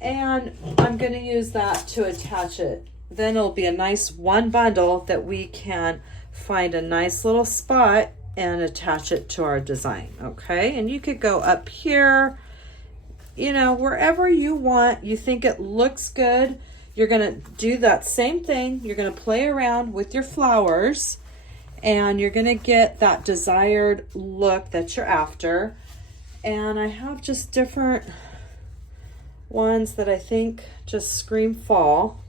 and I'm gonna use that to attach it. Then it'll be a nice one bundle that we can find a nice little spot and attach it to our design, okay? And you could go up here, you know, wherever you want, you think it looks good. You're gonna do that same thing. You're gonna play around with your flowers, and you're gonna get that desired look that you're after. And I have just different ones that I think just scream fall.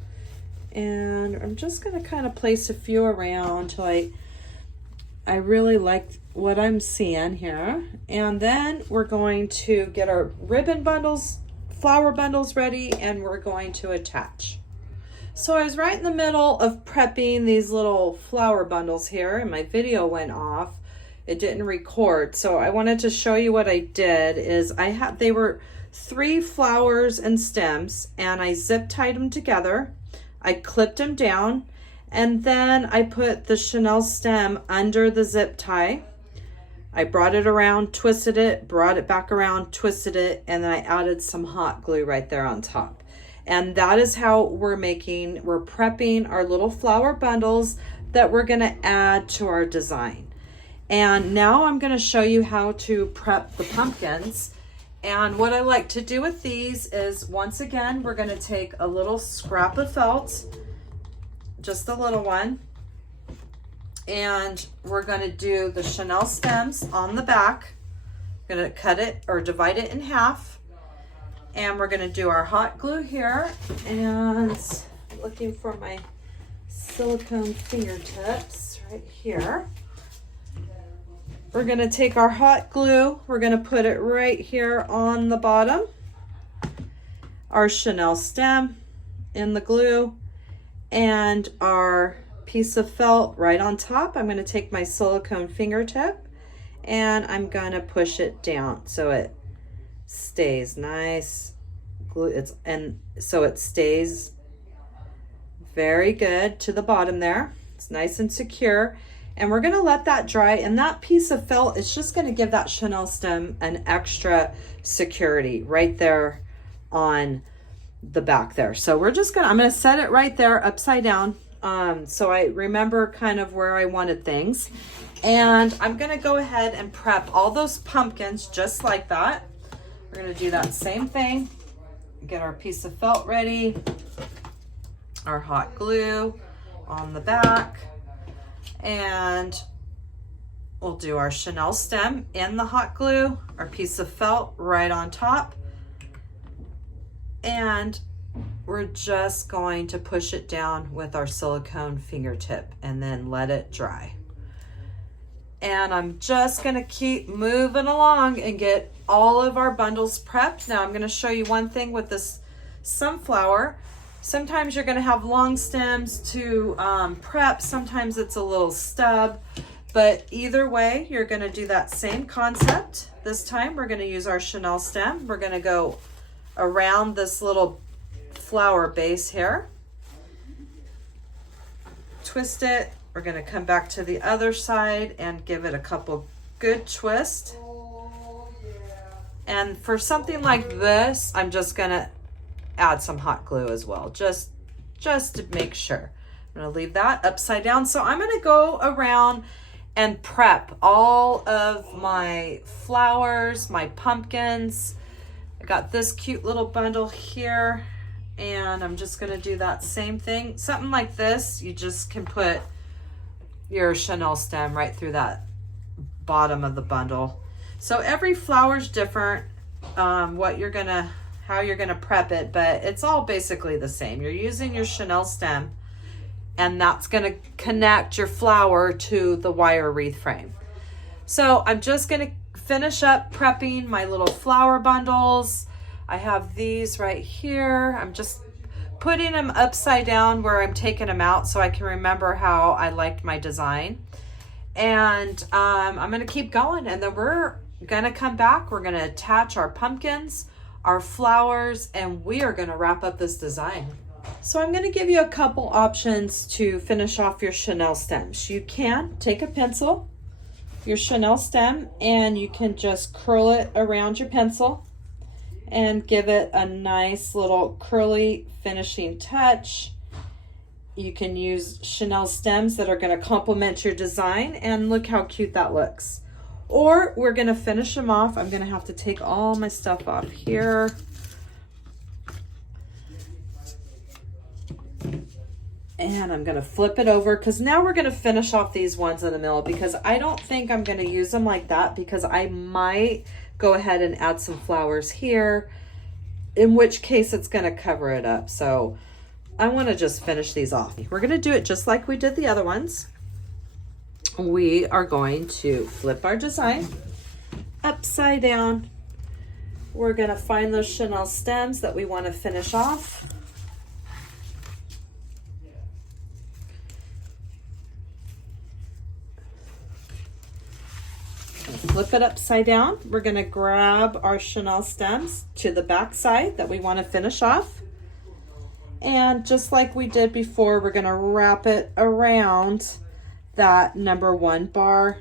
And I'm just gonna kind of place a few around till I really like what I'm seeing here. And then we're going to get our ribbon bundles, flower bundles ready, and we're going to attach. So I was right in the middle of prepping these little flower bundles here, and my video went off. It didn't record, so I wanted to show you what I did. They were 3 flowers and stems, and I zip tied them together. I clipped them down, and then I put the chenille stem under the zip tie. I brought it around, twisted it, brought it back around, twisted it, and then I added some hot glue right there on top. And that is how we're prepping our little flower bundles that we're gonna add to our design. And now I'm gonna show you how to prep the pumpkins. And what I like to do with these is, once again, we're gonna take a little scrap of felt, just a little one, and we're gonna do the chenille stems on the back. We're gonna cut it or divide it in half, and we're gonna do our hot glue here. And looking for my silicone fingertips right here. We're gonna take our hot glue, we're gonna put it right here on the bottom, our chenille stem in the glue, and our piece of felt right on top. I'm gonna take my silicone fingertip and I'm gonna push it down so it stays nice. So it stays very good to the bottom there. It's nice and secure. And we're gonna let that dry, and that piece of felt is just gonna give that chenille stem an extra security right there on the back there. So I'm gonna set it right there upside down, so I remember kind of where I wanted things. And I'm gonna go ahead and prep all those pumpkins just like that. We're gonna do that same thing. Get our piece of felt ready, our hot glue on the back, and we'll do our chenille stem in the hot glue, our piece of felt right on top, and we're just going to push it down with our silicone fingertip and then let it dry. And I'm just gonna keep moving along and get all of our bundles prepped. Now I'm gonna show you one thing with this sunflower. Sometimes you're gonna have long stems to prep, sometimes it's a little stub, but either way, you're gonna do that same concept. This time we're gonna use our chenille stem. We're gonna go around this little flower base here, twist it. We're gonna come back to the other side and give it a couple good twists. And for something like this, I'm just gonna add some hot glue as well, just to make sure. I'm gonna leave that upside down. So I'm gonna go around and prep all of my flowers, my pumpkins. I got this cute little bundle here, and I'm just gonna do that same thing. Something like this, you just can put your chenille stem right through that bottom of the bundle. So every flower's different, how you're gonna prep it, but it's all basically the same. You're using your chenille stem, and that's gonna connect your flower to the wire wreath frame. So I'm just gonna finish up prepping my little flower bundles. I have these right here. I'm just putting them upside down where I'm taking them out so I can remember how I liked my design. And I'm gonna keep going, and then we're gonna come back. We're gonna attach our pumpkins, our flowers, and we are gonna wrap up this design. So I'm going to give you a couple options to finish off your chenille stems. You can take a pencil, your chenille stem, and you can just curl it around your pencil and give it a nice little curly finishing touch. You can use chenille stems that are going to complement your design, and look how cute that looks. Or we're going to finish them off. I'm going to have to take all my stuff off here. And I'm going to flip it over, because now we're going to finish off these ones in the middle, because I don't think I'm going to use them like that, because I might go ahead and add some flowers here, in which case it's going to cover it up. So I want to just finish these off. We're going to do it just like we did the other ones. We are going to flip our design upside down. We're going to find those chenille stems that we want to finish off. Flip it upside down. We're going to grab our chenille stems to the back side that we want to finish off. And just like we did before, we're going to wrap it around that number 1 bar.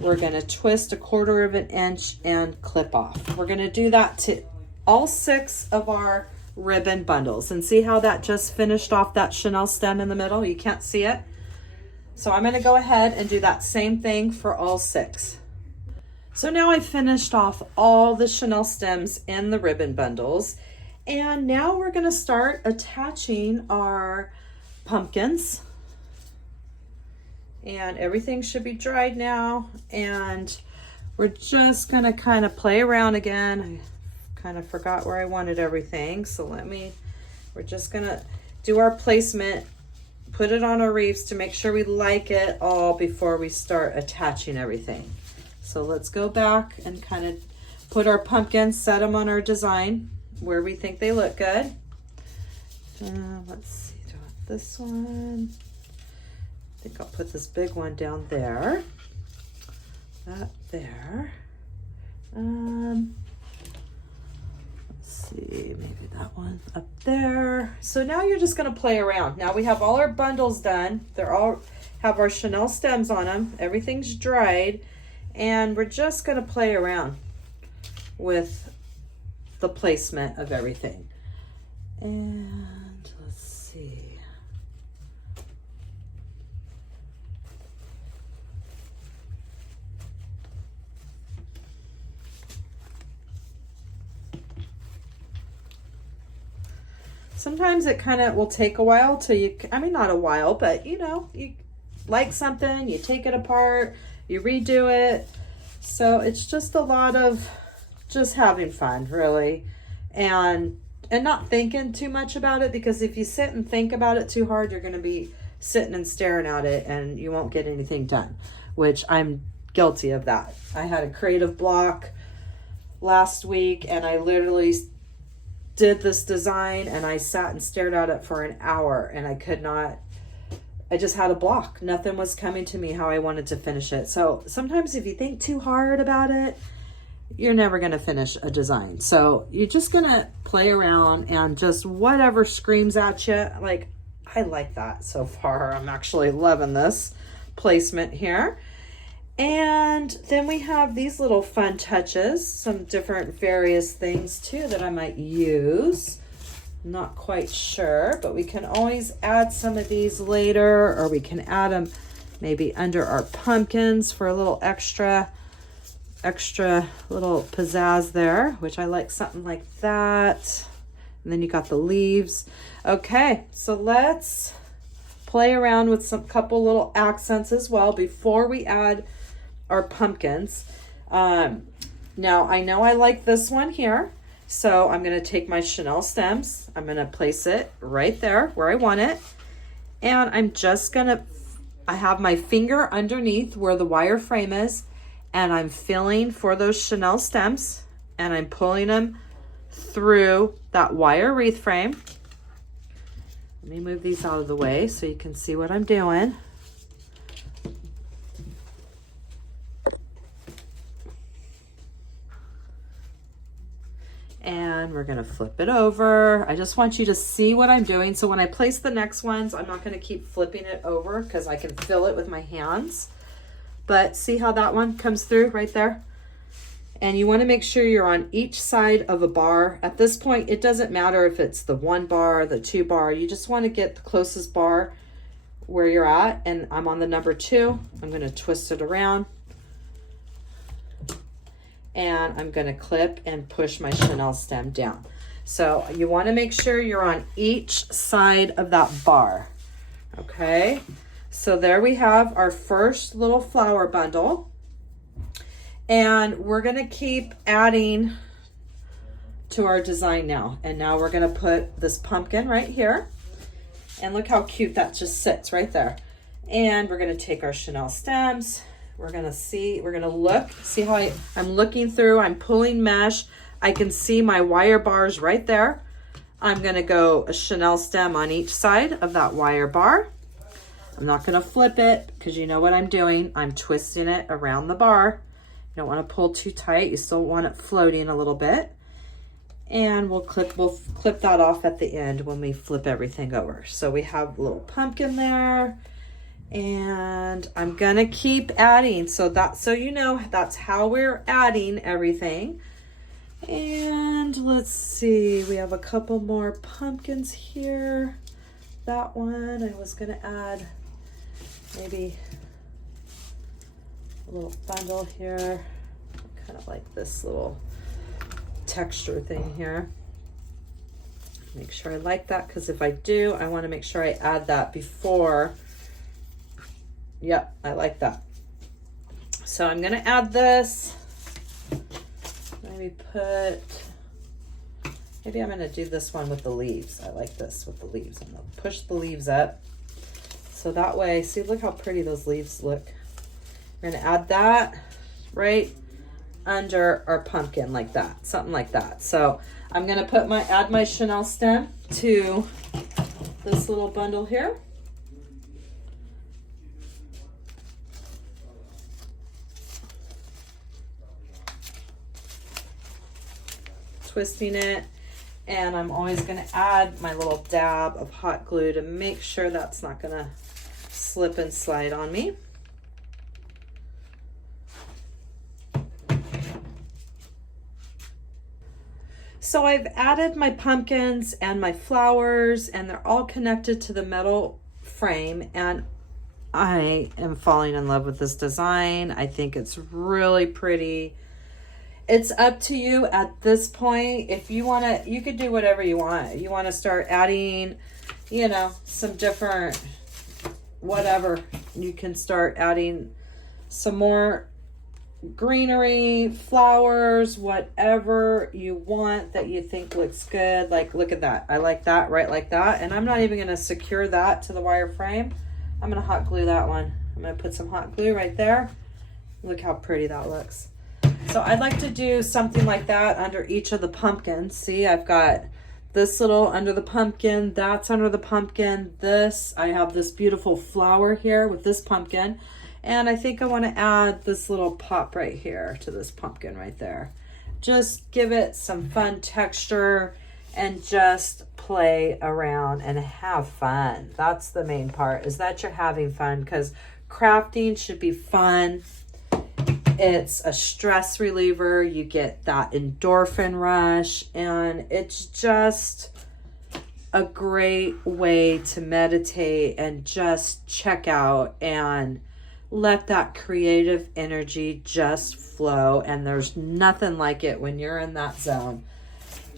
We're going to twist 1/4 inch and clip off. We're going to do that to all 6 of our ribbon bundles. And see how that just finished off that chenille stem in the middle? You can't see it. So I'm going to go ahead and do that same thing for all 6. So now I've finished off all the chenille stems in the ribbon bundles, and now we're going to start attaching our pumpkins. And everything should be dried now, and we're just going to kind of play around again. I kind of forgot where I wanted everything, so we're just going to do our placement, put it on our wreaths to make sure we like it all before we start attaching everything. So let's go back and kind of put our pumpkins, set them on our design where we think they look good. Let's see, do I want this one? I think I'll put this big one down there. That there. Let's see, maybe that one up there. So now you're just going to play around. Now we have all our bundles done. They're all have our chenille stems on them. Everything's dried. And we're just going to play around with the placement of everything. And let's see. Sometimes it kind of will take a while till you, I mean, not a while, but you know, you like something, you take it apart, you redo it. So it's just a lot of just having fun, really, and not thinking too much about it, because if you sit and think about it too hard, you're going to be sitting and staring at it and you won't get anything done, which I'm guilty of that. I had a creative block last week, and I literally did this design and I sat and stared at it for an hour, and I just had a block. Nothing was coming to me how I wanted to finish it. So sometimes if you think too hard about it, you're never going to finish a design. So you're just going to play around and just whatever screams at you. Like, I like that so far. I'm actually loving this placement here. And then we have these little fun touches, some different various things too that I might use. Not quite sure, but we can always add some of these later, or we can add them maybe under our pumpkins for a little extra little pizzazz there, which I like something like that. And then you got the leaves. Okay, so let's play around with some couple little accents as well before we add our pumpkins. Now I know I like this one here. So I'm going to take my chenille stems, I'm going to place it right there where I want it, and I'm just going to, I have my finger underneath where the wire frame is, and I'm feeling for those chenille stems, and I'm pulling them through that wire wreath frame. Let me move these out of the way so you can see what I'm doing. And we're gonna flip it over. I just want you to see what I'm doing. So when I place the next ones, I'm not gonna keep flipping it over because I can feel it with my hands. But see how that one comes through right there? And you wanna make sure you're on each side of a bar. At this point, it doesn't matter if it's the 1 bar, the 2 bar, you just wanna get the closest bar where you're at. And I'm on the number 2. I'm gonna twist it around. And I'm gonna clip and push my chenille stem down. So you wanna make sure you're on each side of that bar, okay? So there we have our first little flower bundle. And we're gonna keep adding to our design now. And now we're gonna put this pumpkin right here. And look how cute that just sits right there. And we're gonna take our chenille stems. We're gonna look, see how I'm looking through, I'm pulling mesh. I can see my wire bars right there. I'm gonna go a chenille stem on each side of that wire bar. I'm not gonna flip it because you know what I'm doing. I'm twisting it around the bar. You don't wanna pull too tight. You still want it floating a little bit. And we'll clip that off at the end when we flip everything over. So we have a little pumpkin there. And I'm gonna keep adding, so you know that's how we're adding everything. And let's see, we have a couple more pumpkins here. That one I was gonna add maybe a little bundle here, kind of like this little texture thing here. Make sure I like that, because if I do, I want to make sure I add that before. Yep, I like that. So I'm gonna add this. Maybe I'm gonna do this one with the leaves. I like this with the leaves. I'm gonna push the leaves up. So that way, see, look how pretty those leaves look. We're gonna add that right under our pumpkin like that, something like that. So I'm gonna add my chenille stem to this little bundle here. Twisting it, and I'm always going to add my little dab of hot glue to make sure that's not going to slip and slide on me. So I've added my pumpkins and my flowers, and they're all connected to the metal frame, and I am falling in love with this design. I think it's really pretty. It's up to you at this point. If you want to, you could do whatever you want. You want to start adding, you know, some different, whatever. You can start adding some more greenery, flowers, whatever you want that you think looks good. Like, look at that. I like that, right like that. And I'm not even going to secure that to the wire frame. I'm going to hot glue that one. I'm going to put some hot glue right there. Look how pretty that looks. So I'd like to do something like that under each of the pumpkins. See, I've got this little under the pumpkin, that's under the pumpkin, this, I have this beautiful flower here with this pumpkin, and I think I want to add this little pop right here to this pumpkin right there. Just give it some fun texture and just play around and have fun. That's the main part, is that you're having fun, because crafting should be fun. It's a stress reliever. You get that endorphin rush, and it's just a great way to meditate and just check out and let that creative energy just flow. And there's nothing like it when you're in that zone.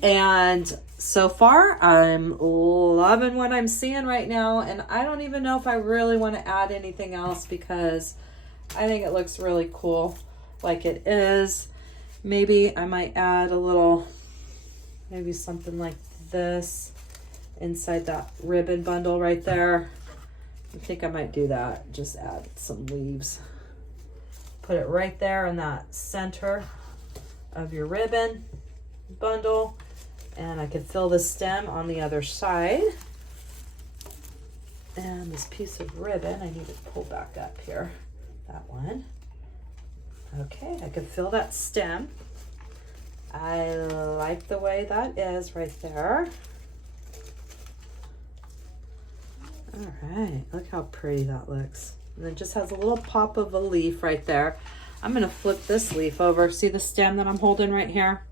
And so far, I'm loving what I'm seeing right now. And I don't even know if I really want to add anything else, because I think it looks really cool like it is. Maybe I might add a little, maybe something like this inside that ribbon bundle right there. I think I might do that. Just add some leaves. Put it right there in that center of your ribbon bundle. And I could fill the stem on the other side. And this piece of ribbon, I need to pull back up here. That one. Okay, I could fill that stem I like the way that is right there. All right, look how pretty that looks. And it just has a little pop of a leaf right there. I'm gonna flip this leaf over. See the stem that I'm holding right here?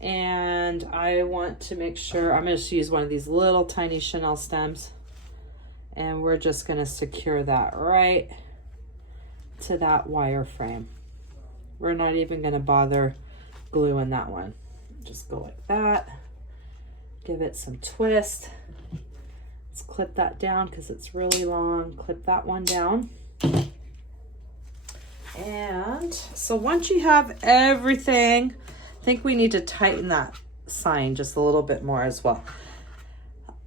And I want to make sure, I'm gonna just use one of these little tiny Chenille stems. And we're just gonna secure that right to that wire frame. We're not even gonna bother gluing that one. Just go like that. Give it some twist. Let's clip that down because it's really long. Clip that one down. And so once you have everything, I think we need to tighten that sign just a little bit more as well.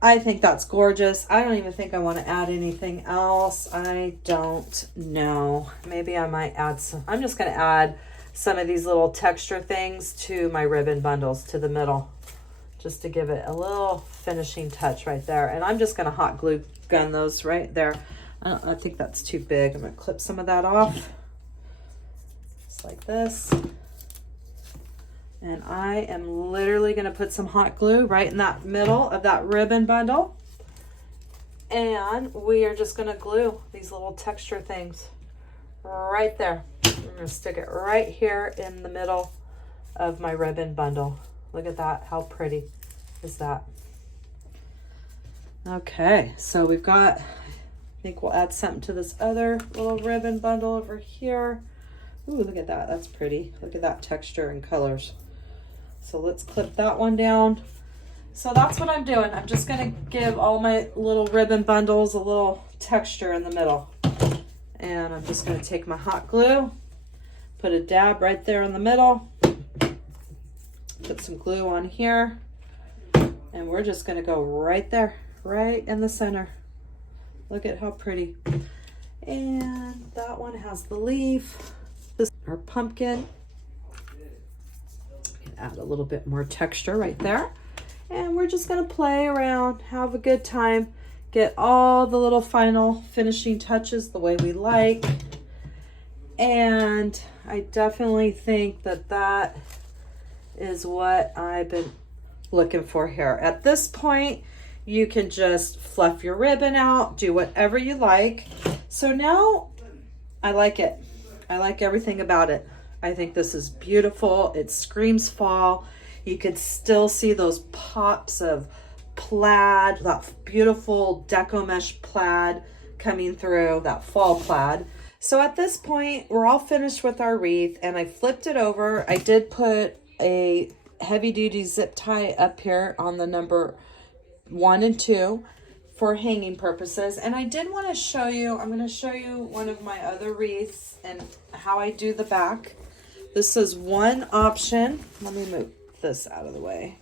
I think that's gorgeous. I don't even think I want to add anything else. I don't know. Maybe I might add some. I'm just going to add some of these little texture things to my ribbon bundles to the middle, just to give it a little finishing touch right there. And I'm just going to hot glue gun those right there. I think that's too big. I'm going to clip some of that off. Just like this. And I am literally going to put some hot glue right in that middle of that ribbon bundle. And we are just going to glue these little texture things right there. I'm going to stick it right here in the middle of my ribbon bundle. Look at that. How pretty is that? Okay, so we've got, I think we'll add something to this other little ribbon bundle over here. Ooh, look at that. That's pretty. Look at that texture and colors. So let's clip that one down. So that's what I'm doing. I'm just going to give all my little ribbon bundles a little texture in the middle. And I'm just going to take my hot glue, put a dab right there in the middle, put some glue on here, and we're just going to go right there, right in the center. Look at how pretty. And that one has the leaf. This is our pumpkin. Add a little bit more texture right there. And we're just going to play around, have a good time, get all the little final finishing touches the way we like. And I definitely think that that is what I've been looking for here. At this point, you can just fluff your ribbon out, do whatever you like. So now I like it. I like everything about it. I think this is beautiful. It screams fall. You could still see those pops of plaid, that beautiful deco mesh plaid coming through, that fall plaid. So at this point, we're all finished with our wreath, and I flipped it over. I did put a heavy duty zip tie up here on the number 1 and 2 for hanging purposes. And I did want to show you, I'm going to show you one of my other wreaths and how I do the back. This is one option. Let me move this out of the way.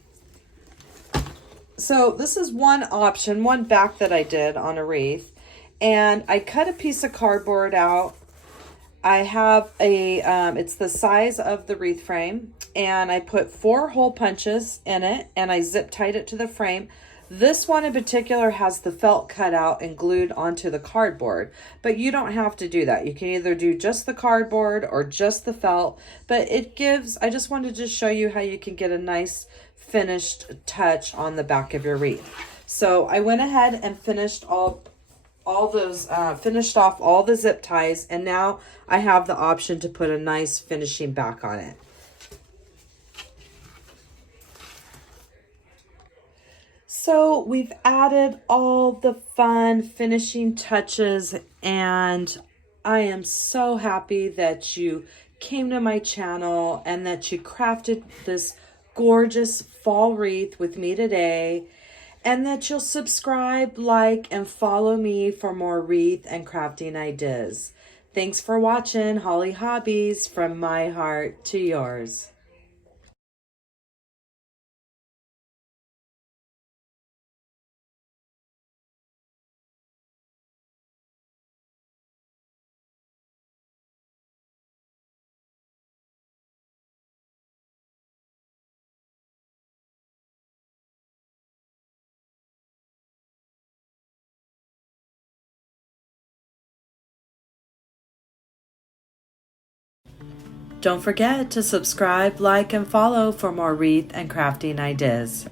So this is one option, one back that I did on a wreath. And I cut a piece of cardboard out. I have a, it's the size of the wreath frame. And I put 4 hole punches in it. And I zip tied it to the frame. This one in particular has the felt cut out and glued onto the cardboard, but you don't have to do that. You can either do just the cardboard or just the felt, but it gives, I just wanted to show you how you can get a nice finished touch on the back of your wreath. So I went ahead and finished all those, finished off all the zip ties, and now I have the option to put a nice finishing back on it. So we've added all the fun finishing touches, and I am so happy that you came to my channel and that you crafted this gorgeous fall wreath with me today, and that you'll subscribe, like, and follow me for more wreath and crafting ideas. Thanks for watching Holly Hobbies, from my heart to yours. Don't forget to subscribe, like, and follow for more wreath and crafting ideas.